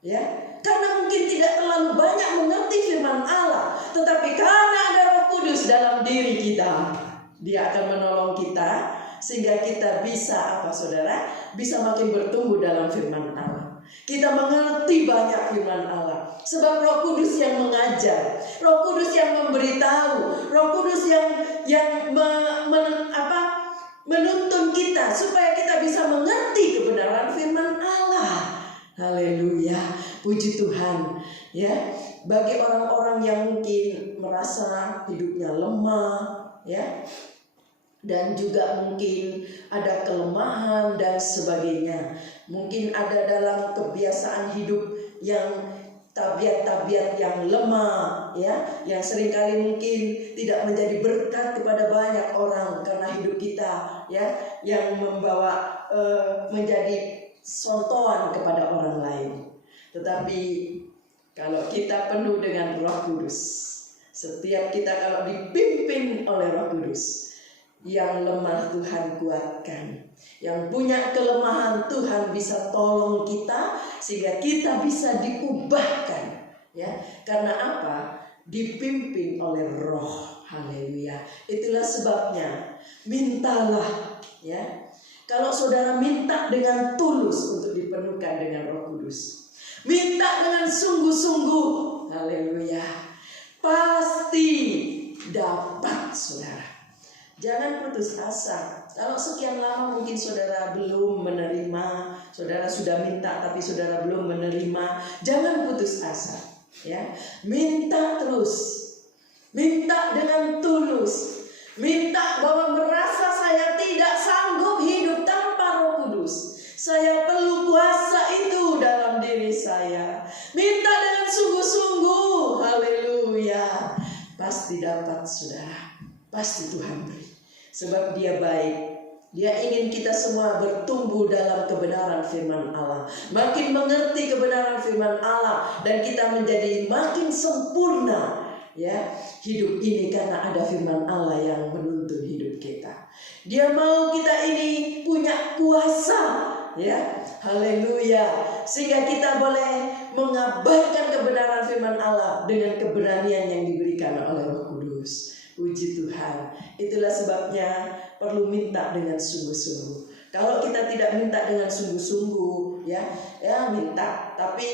ya. Karena mungkin tidak terlalu banyak mengerti firman Allah, tetapi karena ada Roh Kudus dalam diri kita, Dia akan menolong kita sehingga kita bisa apa, saudara? Bisa makin bertumbuh dalam firman Allah. Kita mengerti banyak firman Allah, sebab Roh Kudus yang mengajar, Roh Kudus yang memberitahu, Roh Kudus yang menuntun kita supaya kita bisa mengerti kebenaran firman Allah. Haleluya, puji Tuhan. Ya, bagi orang-orang yang mungkin merasa hidupnya lemah, ya, dan juga mungkin ada kelemahan dan sebagainya. Mungkin ada dalam kebiasaan hidup yang tabiat-tabiat yang lemah, ya, yang seringkali mungkin tidak menjadi berkat kepada banyak orang karena hidup kita, ya, yang membawa menjadi contohan kepada orang lain. Tetapi kalau kita penuh dengan Roh Kudus, setiap kita kalau dipimpin oleh Roh Kudus, yang lemah Tuhan kuatkan, yang punya kelemahan Tuhan bisa tolong kita sehingga kita bisa diubahkan, ya. Karena apa? Dipimpin oleh Roh. Haleluya. Itulah sebabnya mintalah, ya. Kalau saudara minta dengan tulus untuk dipenuhkan dengan Roh Kudus, minta dengan sungguh-sungguh, haleluya, pasti dapat, saudara. Jangan putus asa. Kalau sekian lama mungkin saudara belum menerima, saudara sudah minta tapi saudara belum menerima, jangan putus asa. Ya, minta terus, minta dengan tulus, minta bahwa merasa saya tidak sanggup hidup tanpa Roh Kudus. Saya perlu kuasa itu dalam diri saya. Minta dengan sungguh-sungguh, haleluya. Pasti dapat saudara, pasti Tuhan beri. Sebab Dia baik. Dia ingin kita semua bertumbuh dalam kebenaran firman Allah. Makin mengerti kebenaran firman Allah. Dan kita menjadi makin sempurna. Ya, hidup ini karena ada firman Allah yang menuntun hidup kita. Dia mau kita ini punya kuasa. Ya, haleluya. Sehingga kita boleh mengabarkan kebenaran firman Allah dengan keberanian yang diberikan oleh Roh Kudus. Puji Tuhan. Itulah sebabnya perlu minta dengan sungguh-sungguh. Kalau kita tidak minta dengan sungguh-sungguh, ya minta, tapi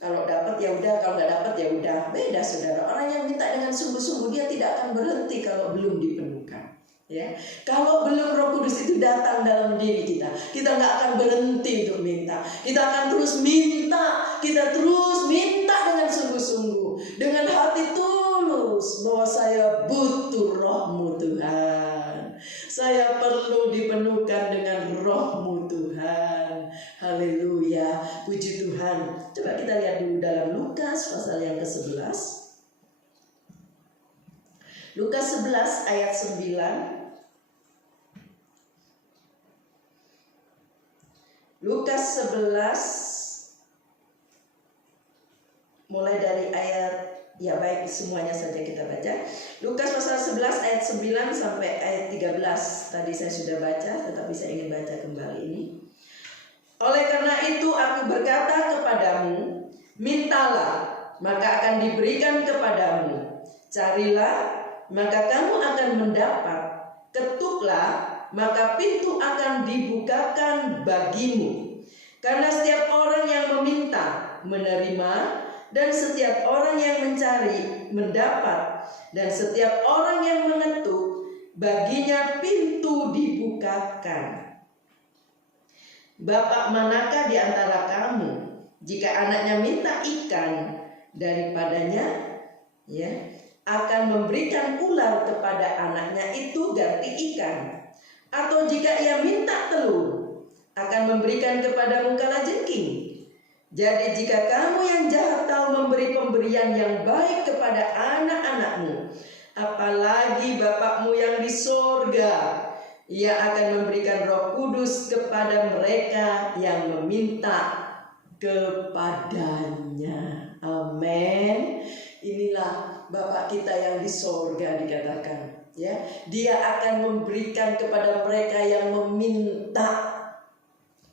kalau dapat ya udah, kalau nggak dapat ya udah. Beda saudara. Orang yang minta dengan sungguh-sungguh dia tidak akan berhenti kalau belum dipenuhkan. Ya, kalau belum Roh Kudus itu datang dalam diri kita nggak akan berhenti untuk minta. Kita akan terus minta, kita terus minta dengan sungguh-sungguh, dengan hati tulus bahwa saya butuh Roh-Mu Tuhan. Saya perlu dipenuhkan dengan Roh-Mu Tuhan. Haleluya, puji Tuhan. Coba kita lihat dulu dalam Lukas pasal yang ke-11. Lukas 11 ayat 9. Lukas 11 mulai dari ayat, ya baik semuanya saja kita baca. Lukas pasal 11 ayat 9 sampai ayat 13. Tadi saya sudah baca, tetapi saya ingin baca kembali ini. Oleh karena itu aku berkata kepadamu, mintalah, maka akan diberikan kepadamu. Carilah, maka kamu akan mendapat. Ketuklah, maka pintu akan dibukakan bagimu. Karena setiap orang yang meminta, menerima, dan setiap orang yang mencari, mendapat, dan setiap orang yang mengetuk, baginya pintu dibukakan. Bapak manakah di antara kamu, jika anaknya minta ikan daripadanya, ya, akan memberikan ular kepada anaknya itu ganti ikan? Atau jika ia minta telur, akan memberikan kepadamu kalajengking? Jadi jika kamu yang jahat tahu memberi pemberian yang baik kepada anak-anakmu, apalagi Bapakmu yang di sorga, Ia akan memberikan Roh Kudus kepada mereka yang meminta kepadanya. Amin. Inilah Bapa kita yang di sorga dikatakan. Ya, Dia akan memberikan kepada mereka yang meminta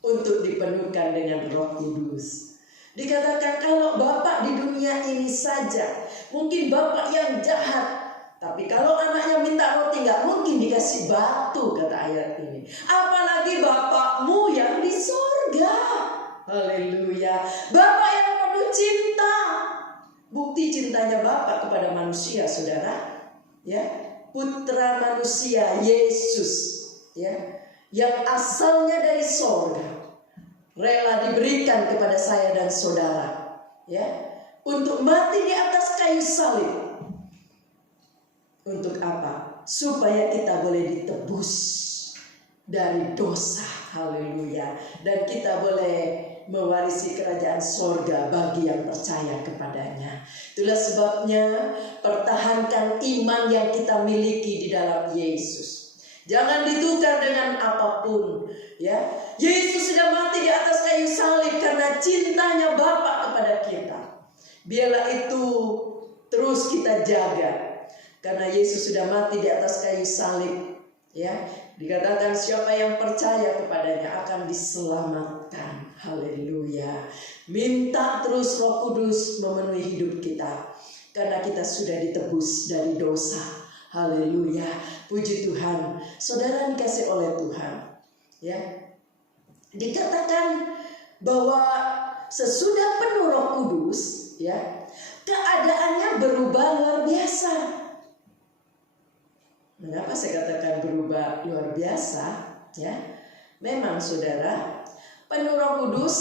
untuk dipenuhkan dengan Roh Kudus. Dikatakan kalau Bapak di dunia ini saja, mungkin Bapak yang jahat, tapi kalau anaknya minta roti nggak mungkin dikasih batu, kata ayat ini. Apalagi Bapakmu yang di sorga. Haleluya. Bapak yang penuh cinta. Bukti cintanya Bapak kepada manusia, saudara. Ya. Putra manusia Yesus, ya, yang asalnya dari sorga, rela diberikan kepada saya dan saudara, ya, untuk mati di atas kayu salib. Untuk apa? Supaya kita boleh ditebus dari dosa. Haleluya. Dan kita boleh mewarisi kerajaan sorga bagi yang percaya kepadanya. Itulah sebabnya pertahankan iman yang kita miliki di dalam Yesus. Jangan ditukar dengan apapun, ya. Yesus sudah mati di atas kayu salib karena cintanya Bapa kepada kita. Biarlah itu terus kita jaga. Karena Yesus sudah mati di atas kayu salib, ya. Dikatakan siapa yang percaya kepadanya akan diselamatkan. Haleluya. Minta terus Roh Kudus memenuhi hidup kita, karena kita sudah ditebus dari dosa. Haleluya. Puji Tuhan. Saudara dikasih oleh Tuhan, ya. Dikatakan bahwa sesudah penuh Roh Kudus, ya, keadaannya berubah luar biasa. Mengapa saya katakan berubah luar biasa? Ya, memang saudara, penuh Roh Kudus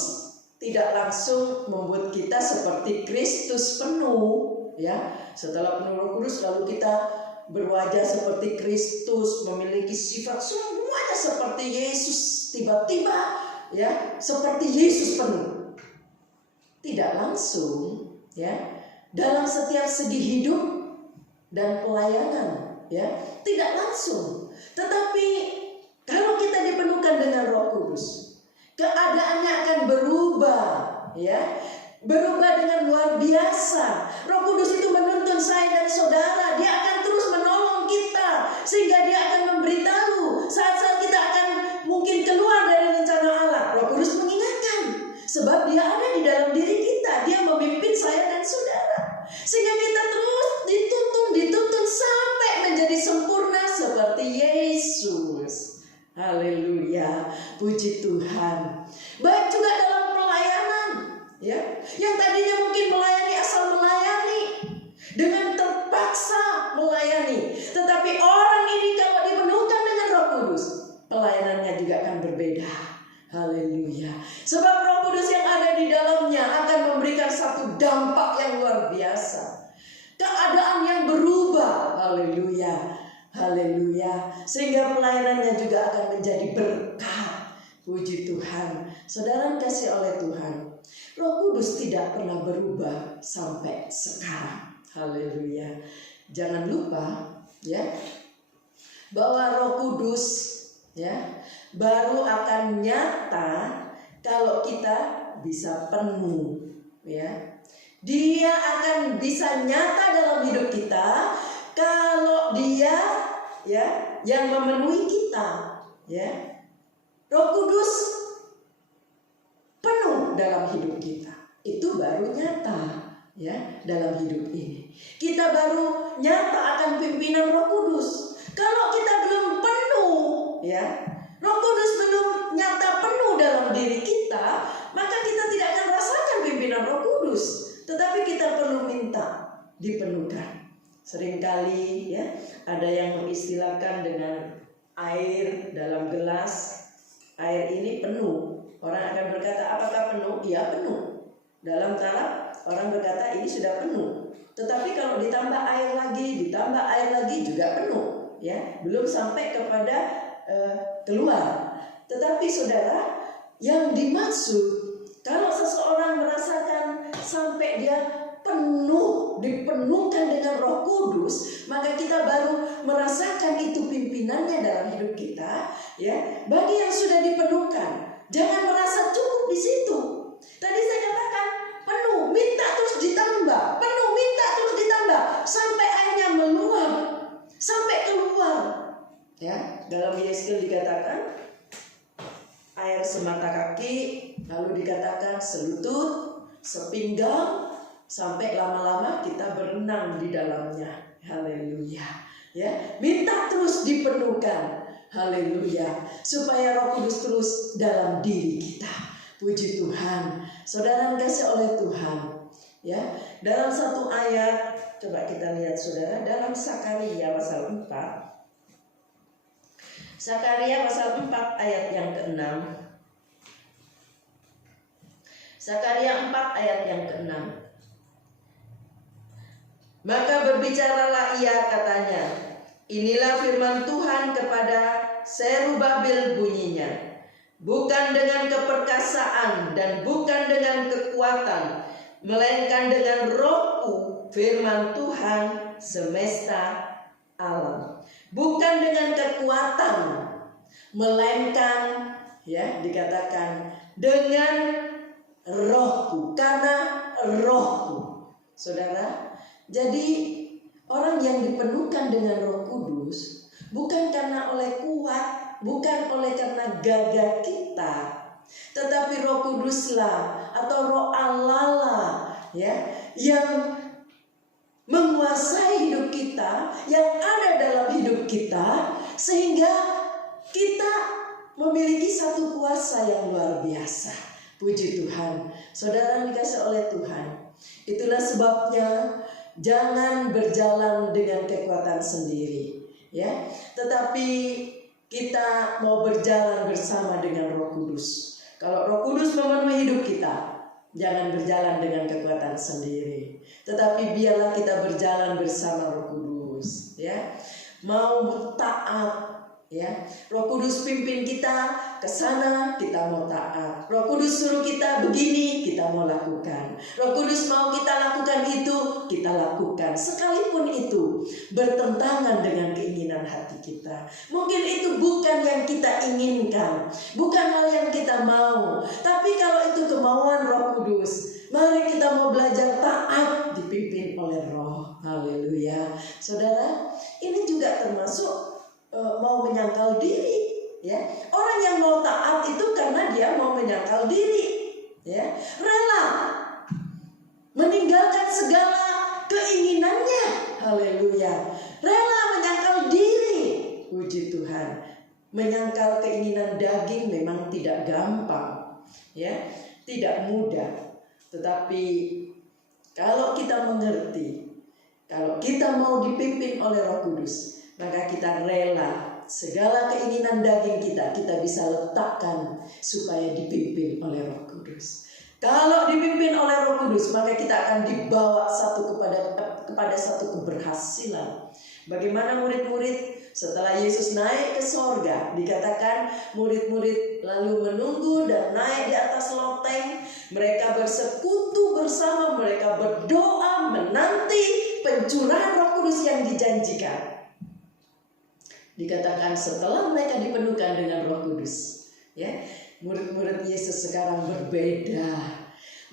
tidak langsung membuat kita seperti Kristus penuh. Ya, setelah penuh Roh Kudus lalu kita berwajah seperti Kristus, memiliki sifat semuanya seperti Yesus. Tiba-tiba ya seperti Yesus penuh. Tidak langsung, ya, dalam setiap segi hidup dan pelayanan, ya, tidak langsung. Tetapi kalau kita dipenuhkan dengan Roh Kudus, keadaannya akan berubah, ya, berubah dengan luar biasa. Roh Kudus itu menuntun saya dan saudara. Dia akan terus menolong kita, sehingga dia akan memberitahu saat-saat kita akan mungkin keluar dari rencana Allah. Roh Kudus mengingatkan, sebab dia ada di dalam diri kita. Dia memimpin saya dan saudara, sehingga kita terus dituntun sampai menjadi sempurna seperti Yesus. Haleluya, puji Tuhan. Baik juga dalam pelayanan, ya, yang tadinya mungkin melayani asal melayani, dengan terpaksa melayani. Tetapi orang ini kalau dipenuhkan dengan Roh Kudus, pelayanannya juga akan berbeda. Haleluya. Sebab Roh Kudus yang ada di dalamnya akan memberikan satu dampak yang luar biasa. Keadaan yang berubah. Haleluya. Haleluya. Sehingga pelayanannya juga akan menjadi berkat. Puji Tuhan. Saudara kasih oleh Tuhan, Roh Kudus tidak pernah berubah sampai sekarang. Haleluya. Jangan lupa, ya, bahwa Roh Kudus, ya, baru akan nyata kalau kita bisa penuh, ya. Dia akan bisa nyata dalam hidup kita kalau dia, ya, yang memenuhi kita, ya. Roh Kudus penuh dalam hidup kita. Itu baru nyata, ya, dalam hidup ini. Kita baru nyata akan pimpinan Roh Kudus. Kalau kita belum penuh, ya, Roh Kudus belum nyata penuh dalam diri kita, maka kita tidak akan rasakan pimpinan Roh Kudus. Tetapi kita perlu minta dipenuhkan. Seringkali, ya, ada yang mengistilahkan dengan air dalam gelas. Air ini penuh. Orang akan berkata, apakah penuh? Iya, penuh. Dalam taraf orang berkata ini sudah penuh. Tetapi kalau ditambah air lagi juga penuh, ya, belum sampai kepada keluar. Tetapi saudara, yang dimaksud kalau seseorang merasakan sampai dia penuh, dipenuhkan dengan Roh Kudus, maka kita baru merasakan itu pimpinannya dalam hidup kita, ya. Bagi yang sudah dipenuhkan, jangan merasa cukup di situ. Tadi saya katakan penuh, minta terus ditambah, penuh, minta terus ditambah, sampai airnya meluap, sampai keluar. Ya, dalam Yeskel dikatakan air semata kaki, lalu dikatakan selutut, sepinggang, sampai lama-lama kita berenang di dalamnya. Haleluya. Ya, minta terus dipenuhkan. Haleluya. Supaya Roh Kudus terus dalam diri kita. Puji Tuhan. Saudara dikasih oleh Tuhan. Ya, dalam satu ayat, coba kita lihat saudara, dalam Sakaria pasal 4. Sakaria pasal 4 ayat yang ke-6. Sakaria 4 ayat yang ke-6. Maka berbicaralah ia, katanya, inilah firman Tuhan kepada Zerubabel bunyinya, bukan dengan keperkasaan dan bukan dengan kekuatan, melainkan dengan Rohku, firman Tuhan semesta alam. Bukan dengan kekuatan, melainkan, ya, dikatakan dengan Rohku, karena Rohku. Saudara, jadi orang yang dipenuhkan dengan Roh Kudus bukan karena oleh kuat, bukan oleh karena gagah kita, tetapi Roh Kuduslah atau Roh Allah lah, ya, yang menguasai hidup kita, yang ada dalam hidup kita, sehingga kita memiliki satu kuasa yang luar biasa. Puji Tuhan. Saudara dikasih oleh Tuhan. Itulah sebabnya jangan berjalan dengan kekuatan sendiri. ya. Tetapi kita mau berjalan bersama dengan Roh Kudus. Kalau Roh Kudus memenuhi hidup kita, jangan berjalan dengan kekuatan sendiri, tetapi biarlah kita berjalan bersama Roh Kudus, ya. Mau taat, ya. Roh Kudus pimpin kita ke sana, kita mau taat. Roh Kudus suruh kita begini, kita mau lakukan. Roh Kudus mau kita lakukan itu, kita lakukan. Sekalipun itu bertentangan dengan keinginan hati kita. Mungkin itu bukan yang kita inginkan, bukan hal yang kita mau. Tapi kalau itu kemauan Roh Kudus, mari kita mau belajar taat dipimpin oleh Roh. Haleluya. Saudara, ini juga termasuk mau menyangkal diri, ya. Orang yang mau taat itu karena dia mau menyangkal diri, ya, rela meninggalkan segala keinginannya. Haleluya. Rela menyangkal diri. Puji Tuhan. Menyangkal keinginan daging memang tidak gampang, ya, tidak mudah. Tetapi kalau kita mengerti, kalau kita mau dipimpin oleh Roh Kudus, maka kita rela segala keinginan daging kita bisa letakkan supaya dipimpin oleh Roh Kudus. Kalau dipimpin oleh Roh Kudus, maka kita akan dibawa kepada satu keberhasilan. Bagaimana murid-murid setelah Yesus naik ke sorga, dikatakan murid-murid lalu menunggu dan naik di atas loteng. Mereka bersekutu bersama, mereka berdoa menanti pencurahan Roh Kudus yang dijanjikan. Dikatakan setelah mereka dipenuhkan dengan Roh Kudus, ya, murid-murid Yesus sekarang berbeda,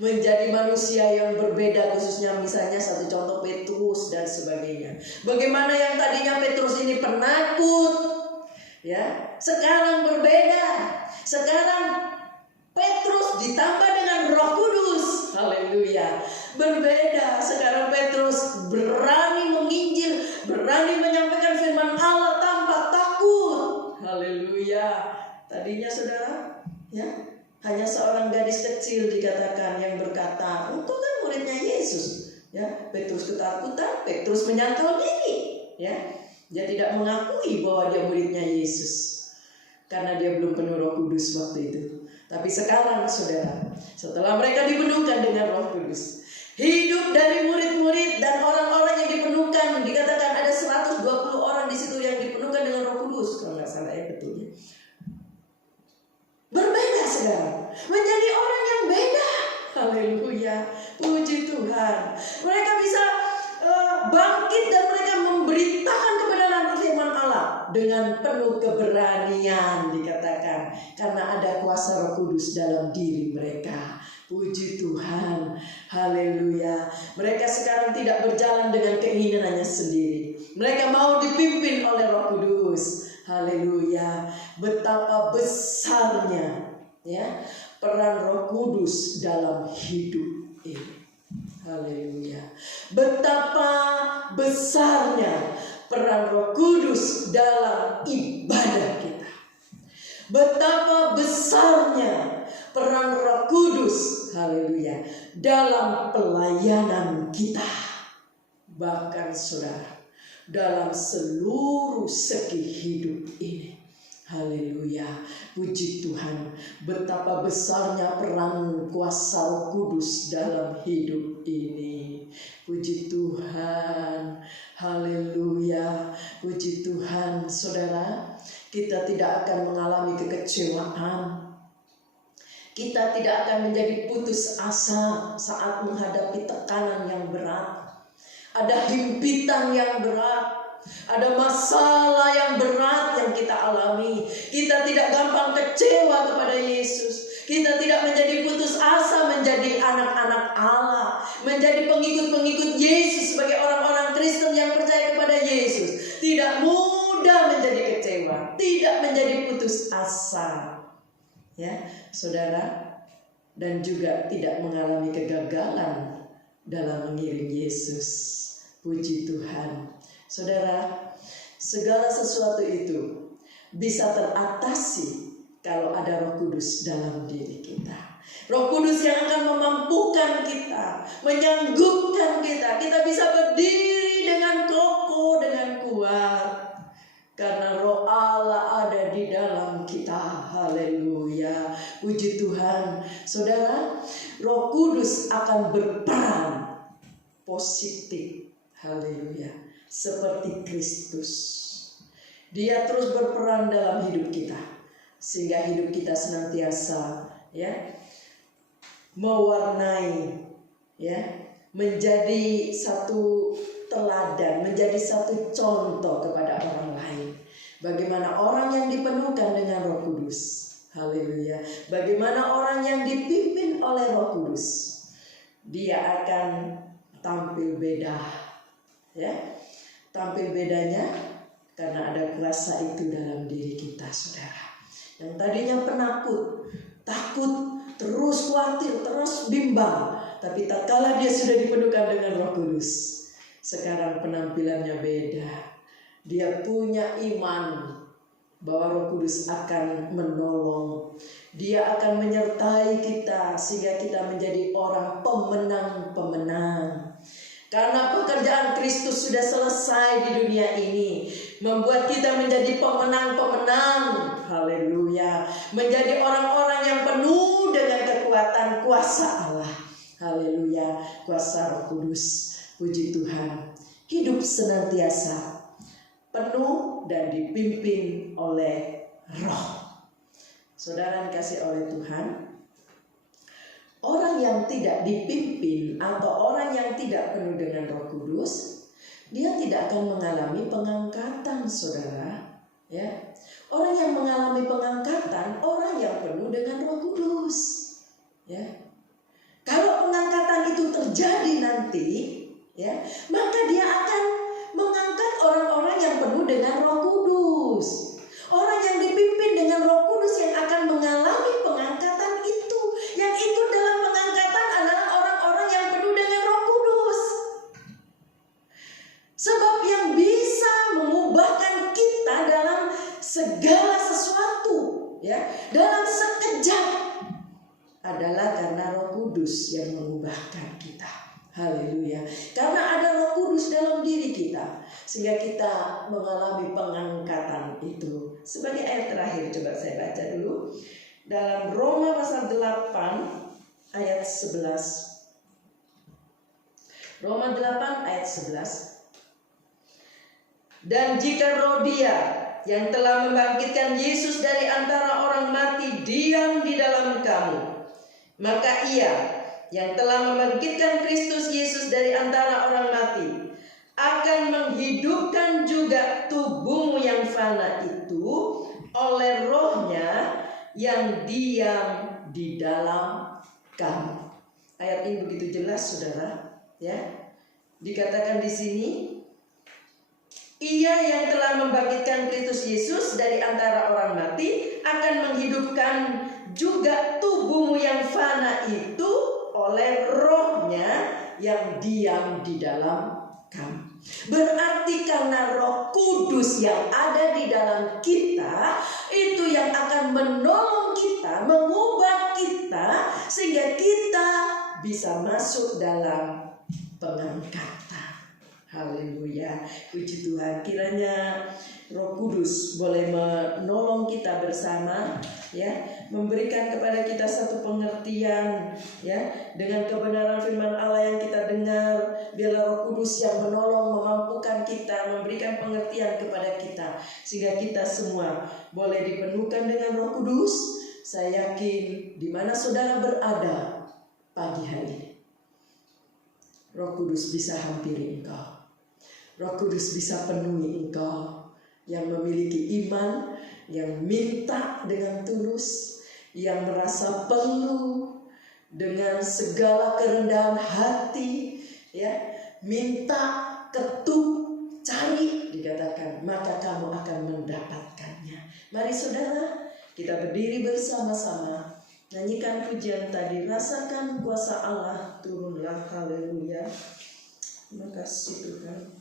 menjadi manusia yang berbeda, khususnya misalnya satu contoh Petrus dan sebagainya. Bagaimana yang tadinya Petrus ini penakut, ya, sekarang berbeda. Sekarang Petrus ditambah dengan Roh Kudus. Haleluya. Berbeda. Sekarang Petrus berani menginjil, berani menyampaikan firman Allah tanpa takut. Haleluya. Tadinya saudara, ya, hanya seorang gadis kecil dikatakan yang berkata, "Engkau kan muridnya Yesus." Ya, Petrus ketakutan, Petrus menyangkal diri, ya. Dia tidak mengakui bahwa dia muridnya Yesus karena dia belum penuh Roh Kudus waktu itu. Tapi sekarang saudara, setelah mereka dipenuhkan dengan Roh Kudus, hidup dari murid-murid dan orang-orang yang dipenuhkan, dikatakan ada 120 orang di situ yang dipenuhkan dengan Roh Kudus, kalau nggak salah ya betulnya. Berbeda sekarang, menjadi orang yang beda. Haleluya, puji Tuhan. Mereka bisa bangkit dan mereka memberitakan kebenaran firman Allah dengan penuh keberanian, dikatakan, karena ada kuasa Roh Kudus dalam diri mereka. Puji Tuhan. Haleluya. Mereka sekarang tidak berjalan dengan keinginannya sendiri. Mereka mau dipimpin oleh Roh Kudus. Haleluya. Betapa besarnya, ya, peran Roh Kudus dalam hidup ini. Haleluya. Betapa besarnya peran Roh Kudus dalam ibadah kita. Betapa besarnya peran Roh Kudus, haleluya, dalam pelayanan kita. Bahkan saudara, dalam seluruh segi hidup ini. Haleluya, puji Tuhan. Betapa besarnya peran kuasa Roh Kudus dalam hidup ini. Puji Tuhan. Haleluya, puji Tuhan. Saudara, kita tidak akan mengalami kekecewaan. Kita tidak akan menjadi putus asa saat menghadapi tekanan yang berat. Ada himpitan yang berat. Ada masalah yang berat yang kita alami. Kita tidak gampang kecewa kepada Yesus. Kita tidak menjadi putus asa menjadi anak-anak Allah, menjadi pengikut-pengikut Yesus sebagai orang-orang Kristen yang percaya kepada Yesus. Tidak mudah menjadi kecewa, tidak menjadi putus asa, ya saudara, dan juga tidak mengalami kegagalan dalam mengiring Yesus. Puji Tuhan. Saudara, segala sesuatu itu bisa teratasi kalau ada Roh Kudus dalam diri kita. Roh Kudus yang akan memampukan kita, menyanggupkan kita. Kita bisa berdiri dengan kokoh, dengan kuat. Karena roh Allah ada di dalam kita. Haleluya. Puji Tuhan. Saudara, Roh Kudus akan berperan positif. Haleluya. Seperti Kristus. Dia terus berperan dalam hidup kita. Sehingga hidup kita senantiasa mewarnai, menjadi satu teladan, menjadi satu contoh kepada orang lain. Bagaimana orang yang dipenuhkan dengan Roh Kudus. Haleluya. Bagaimana orang yang dipimpin oleh Roh Kudus. Dia akan tampil beda. Tampil bedanya karena ada kuasa itu dalam diri kita, saudara. Yang tadinya penakut, takut, terus khawatir, terus bimbang. Tapi tak kala dia sudah dipenuhkan dengan Roh Kudus, sekarang penampilannya beda. Dia punya iman bahwa Roh Kudus akan menolong. Dia akan menyertai kita sehingga kita menjadi orang pemenang-pemenang. Karena pekerjaan Kristus sudah selesai di dunia ini, membuat kita menjadi pemenang-pemenang. Haleluya. Menjadi orang-orang yang penuh dengan kekuatan kuasa Allah. Haleluya. Kuasa Roh Kudus. Puji Tuhan. Hidup senantiasa penuh dan dipimpin oleh Roh. Saudara dikasih oleh Tuhan, orang yang tidak dipimpin atau orang yang tidak penuh dengan Roh Kudus, dia tidak akan mengalami pengangkatan, saudara. Orang yang mengalami pengangkatan, orang yang penuh dengan Roh Kudus. Kalau pengangkatan itu terjadi nanti, maka dia akan mengangkat orang-orang yang penuh dengan Roh Kudus. Orang yang dipimpin dengan Roh Kudus yang akan mengalami pengangkatan itu. Yang ikut dalam pengangkatan adalah orang-orang yang penuh dengan Roh Kudus. Sebab yang bisa mengubahkan kita dalam segala sesuatu, dalam sekejap, adalah karena Roh Kudus yang mengubahkan kita. Haleluya. Karena ada Roh Kudus dalam diri kita, sehingga kita mengalami pengangkatan itu. Sebagai ayat terakhir, coba saya baca dulu. Dalam Roma pasal 8 ayat 11. Roma 8 ayat 11. Dan jika roh Dia yang telah membangkitkan Yesus dari antara orang mati diam di dalam kamu, maka Ia yang telah membangkitkan Kristus Yesus dari antara orang mati akan menghidupkan juga tubuhmu yang fana itu oleh Roh-Nya yang diam di dalam kamu. Ayat ini begitu jelas, saudara. Dikatakan di sini, Ia yang telah membangkitkan Kristus Yesus dari antara orang mati akan menghidupkan juga tubuhmu yang fana itu oleh Roh-Nya yang diam di dalam kamu. Berarti karena Roh Kudus yang ada di dalam kita itu yang akan menolong kita, mengubah kita, sehingga kita bisa masuk dalam pengangkatan. Haleluya. Puji Tuhan. Kiranya Roh Kudus boleh menolong kita bersama, memberikan kepada kita satu pengertian, dengan kebenaran firman Allah yang kita dengar. Biarlah Roh Kudus yang menolong, memampukan kita, memberikan pengertian kepada kita, sehingga kita semua boleh dipenuhkan dengan Roh Kudus. Saya yakin di mana saudara berada pagi hari ini, Roh Kudus bisa hampiri engkau. Roh Kudus bisa penuhi engkau yang memiliki iman, yang minta dengan tulus, yang merasa perlu dengan segala kerendahan hati, minta, ketuk, cari, dikatakan, maka kamu akan mendapatkannya. Mari saudara, kita berdiri bersama-sama, nyanyikan pujian tadi, rasakan kuasa Allah turunlah. Haleluya. Terima kasih Tuhan.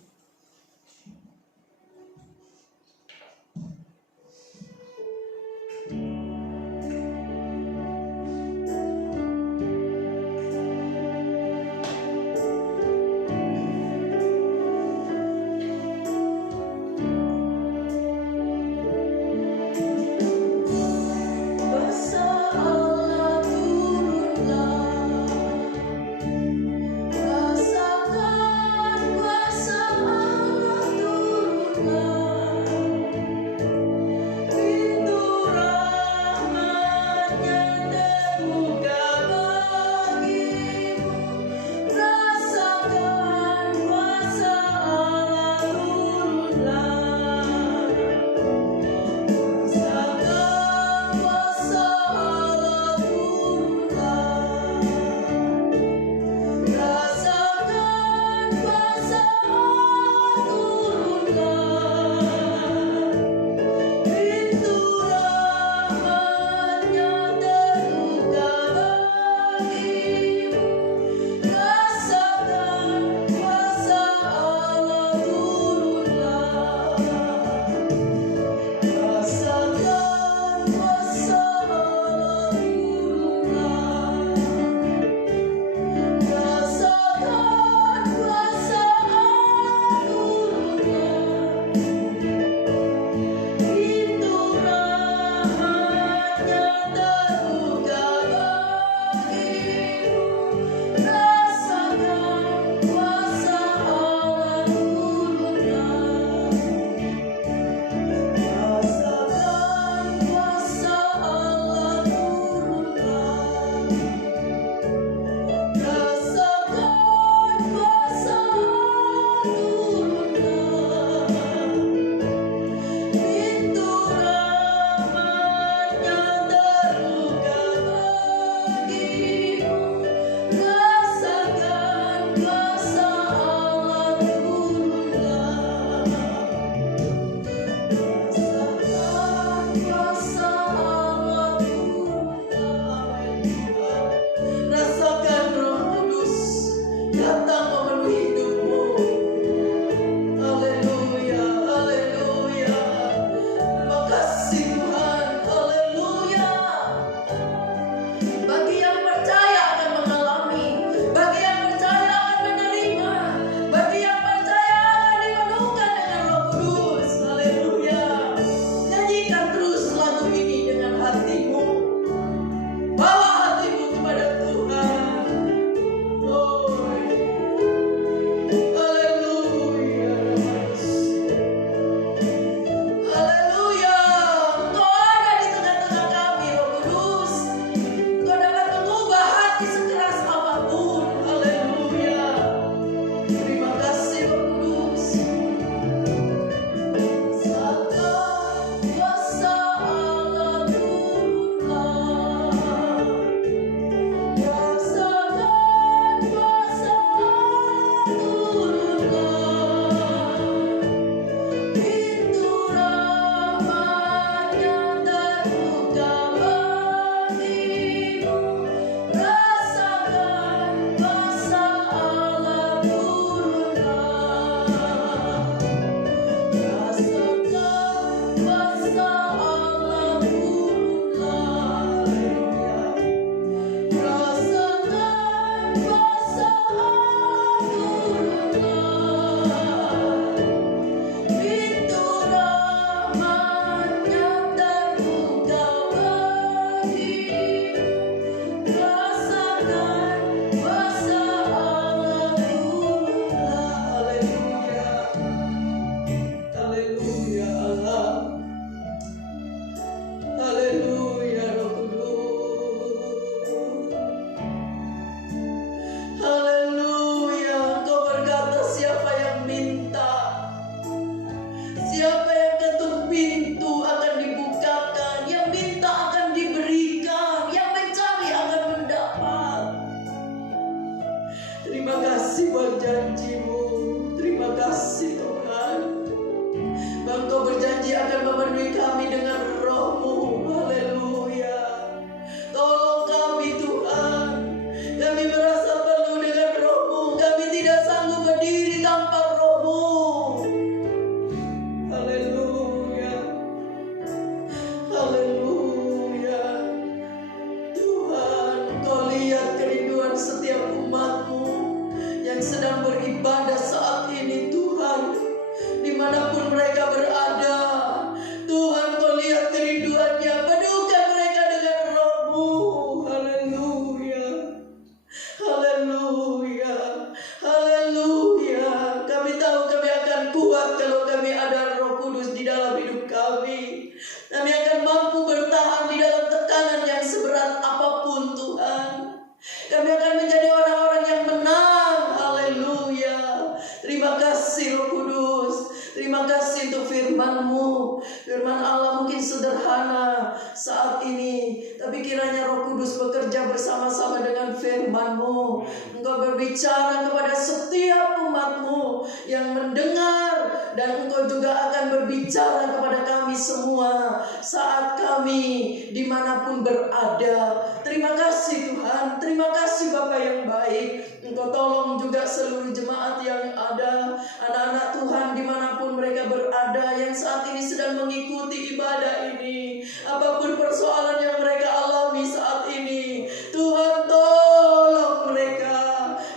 saat ini. Tapi kiranya Roh Kudus bekerja bersama-sama dengan firman-Mu. Engkau berbicara kepada setiap umat-Mu yang mendengar, dan Engkau juga akan berbicara kepada kami semua saat kami dimanapun berada. Terima kasih Tuhan, terima kasih Bapa yang baik. Engkau tolong juga seluruh jemaat yang ada, anak-anak Tuhan dimanapun mereka berada, yang saat ini sedang mengikuti ibadah ini. Apapun persoalan yang mereka alami saat ini, Tuhan tolong mereka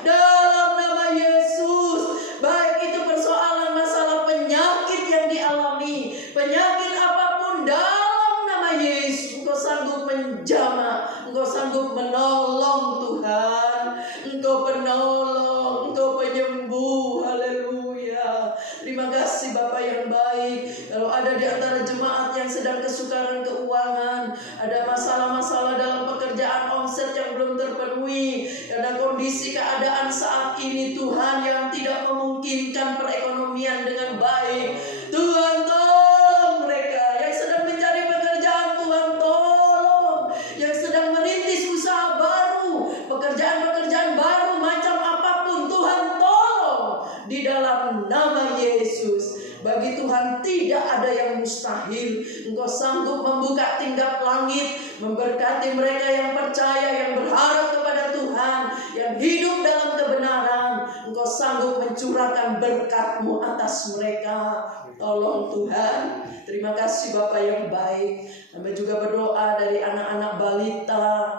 dalam nama Yesus. Baik itu persoalan masalah penyakit yang dialami, penyakit apapun, dalam nama Yesus Engkau sanggup menjamah, Engkau sanggup menolong Tuhan. Engkau penolong, Engkau penyembuh. Haleluya. Terima kasih Bapa yang baik. Kalau ada di antara jemaat yang sedang kesukaran keuangan, ada masalah-masalah dalam pekerjaan, omset yang belum terpenuhi, ada kondisi keadaan saat ini Tuhan yang tidak memungkinkan perekonomian dengan baik, Tuhan tolong mereka. Yang sedang mencari pekerjaan, Tuhan tolong. Yang sedang merintis usaha baru, pekerjaan-pekerjaan baru macam apapun, Tuhan tolong di dalam nama Yesus. Bagi Tuhan tidak ada yang mustahil. Engkau sanggup membuka tingkap langit, memberkati mereka yang percaya, yang berharap kepada Tuhan, yang hidup dalam kebenaran. Engkau sanggup mencurahkan berkat-Mu atas mereka. Tolong Tuhan. Terima kasih Bapa yang baik. Kami juga berdoa dari anak-anak balita,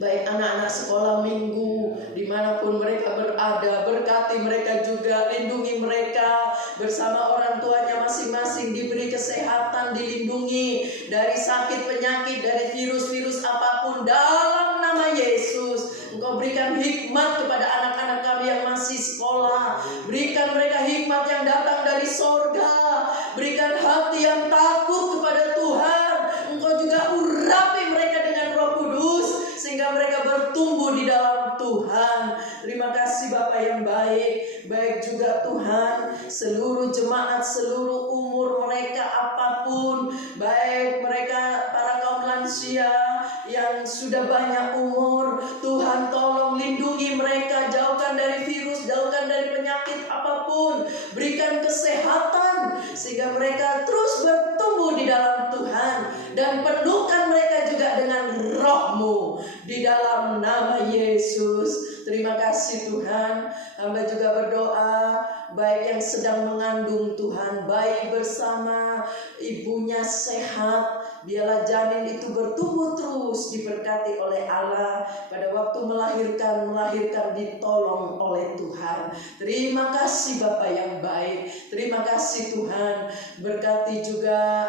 baik anak-anak sekolah minggu, dimanapun mereka berada, berkati mereka juga, lindungi mereka bersama orang tuanya masing-masing, diberi kesehatan, dilindungi dari sakit penyakit, dari virus-virus apapun, dalam nama Yesus. Engkau berikan hikmat kepada anak-anak kami yang masih sekolah, berikan mereka hikmat yang datang dari sorga, berikan hati yang takut kepada Tuhan. Engkau juga urapi mereka dengan Roh Kudus, sehingga mereka bertumbuh di dalam Tuhan. Terima kasih Bapa yang baik. Baik juga Tuhan, seluruh jemaat, seluruh umur mereka apapun, baik mereka para kaum lansia yang sudah banyak umur, Tuhan tolong lindungi mereka, jauhkan dari virus, jauhkan dari penyakit apapun, berikan kesehatan sehingga mereka terus bertumbuh di dalam Tuhan, dan penuhkan mereka juga dengan Roh-Mu di dalam nama Yesus. Terima kasih Tuhan. Hamba juga berdoa, baik yang sedang mengandung Tuhan, bayi bersama ibunya sehat, biarlah janin itu bertumbuh terus, diberkati oleh Allah. Pada waktu melahirkan ditolong oleh Tuhan. Terima kasih Bapa yang baik. Terima kasih Tuhan. Berkati juga,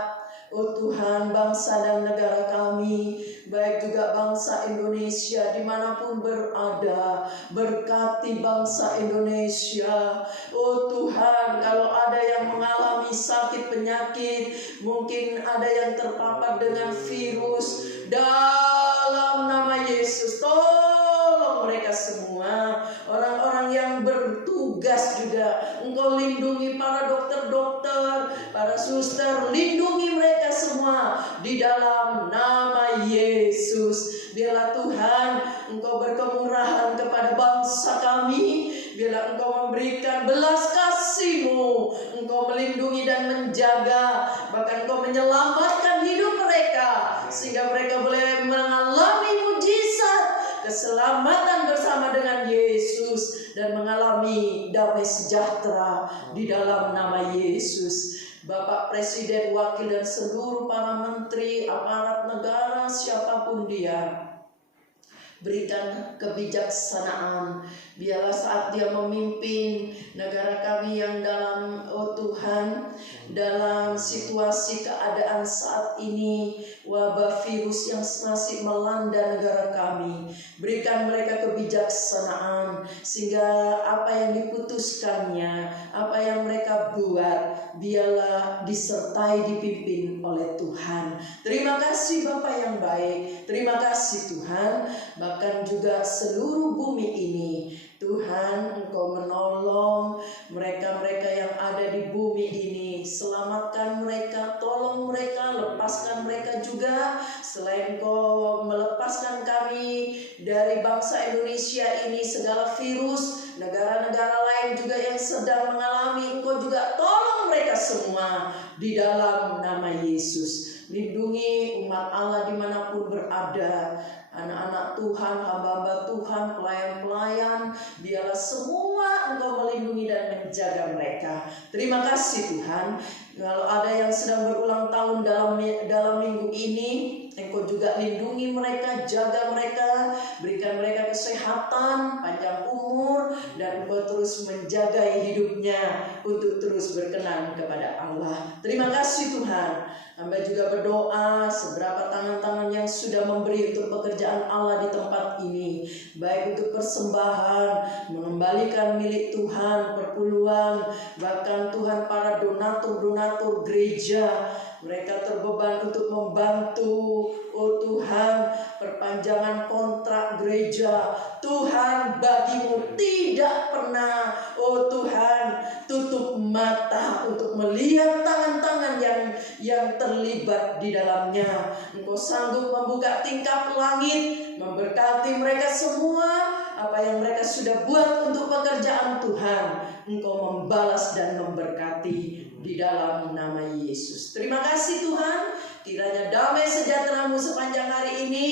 oh Tuhan, bangsa dan negara kami, baik juga bangsa Indonesia dimanapun berada. Berkati bangsa Indonesia. Oh Tuhan, kalau ada yang mengalami sakit penyakit, mungkin ada yang terpapar dengan virus, dalam nama Yesus tolong mereka semua. Orang-orang yang bertugas juga, Engkau lindungi para dokter-dokter, para suster, lindungi mereka semua di dalam nama Yesus. Biarlah Tuhan Engkau berkemurahan kepada bangsa kami, biarlah Engkau memberikan belas kasih-Mu, Engkau melindungi dan menjaga, bahkan Engkau menyelamatkan hidup mereka, sehingga mereka boleh mengalami mujizat keselamatan bersama dengan Yesus, dan mengalami damai sejahtera di dalam nama Yesus. Bapak Presiden, Wakil, dan seluruh para menteri, aparat negara, siapapun dia, berikan kebijaksanaan. Biarlah saat dia memimpin negara kami yang dalam, oh Tuhan, dalam situasi keadaan saat ini, wabah virus yang masih melanda negara kami, berikan mereka kebijaksanaan, sehingga apa yang diputuskannya, apa yang mereka buat, biarlah disertai, dipimpin oleh Tuhan. Terima kasih Bapa yang baik. Terima kasih Tuhan. Bahkan juga seluruh bumi ini Tuhan, Engkau menolong mereka-mereka yang ada di bumi ini. Selamatkan mereka, tolong mereka, lepaskan mereka juga. Selain Engkau melepaskan kami dari bangsa Indonesia ini, segala virus, negara-negara lain juga yang sedang mengalami, Engkau juga tolong mereka semua di dalam nama Yesus. Lindungi umat Allah dimanapun berada, anak-anak Tuhan, hamba-hamba Tuhan, pelayan-pelayan, biarlah semua Engkau melindungi dan menjaga mereka. Terima kasih Tuhan. Kalau ada yang sedang berulang tahun dalam minggu ini, Engkau juga lindungi mereka, jaga mereka, berikan mereka kesehatan, panjang umur, dan Engkau terus menjaga hidupnya untuk terus berkenan kepada Allah. Terima kasih Tuhan. Hamba juga berdoa seberapa tangan-tangan yang sudah memberi untuk pekerjaan Allah di tempat ini, baik untuk persembahan, mengembalikan milik Tuhan, perpuluhan, bahkan Tuhan para donatur-donatur gereja, mereka terbeban untuk membantu, oh Tuhan, perpanjangan kontrak gereja. Tuhan, bagimu tidak pernah, oh Tuhan, tutup mata untuk melihat tangan-tangan yang terlibat di dalamnya. Engkau sanggup membuka tingkap langit, memberkati mereka semua. Apa yang mereka sudah buat untuk pekerjaan Tuhan, Engkau membalas dan memberkati di dalam nama Yesus. Terima kasih Tuhan. Kiranya damai sejahtera-Mu sepanjang hari ini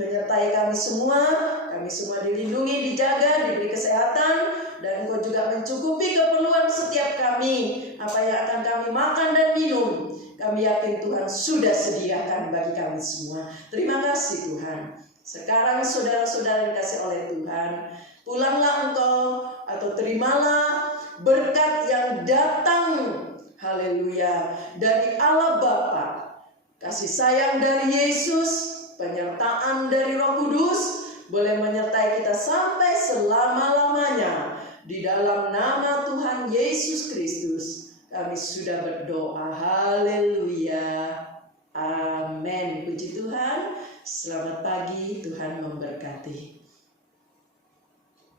menyertai kami semua. Kami semua dilindungi, dijaga, diberi kesehatan, dan Engkau juga mencukupi keperluan setiap kami. Apa yang akan kami makan dan minum, kami yakin Tuhan sudah sediakan bagi kami semua. Terima kasih Tuhan. Sekarang saudara-saudara dikasih oleh Tuhan, pulanglah engkau atau terimalah berkat yang datang, haleluya, dari Allah Bapa, kasih sayang dari Yesus, penyertaan dari Roh Kudus, boleh menyertai kita sampai selama-lamanya. Di dalam nama Tuhan Yesus Kristus kami sudah berdoa, haleluya, amin. Puji Tuhan. Selamat pagi, Tuhan memberkati.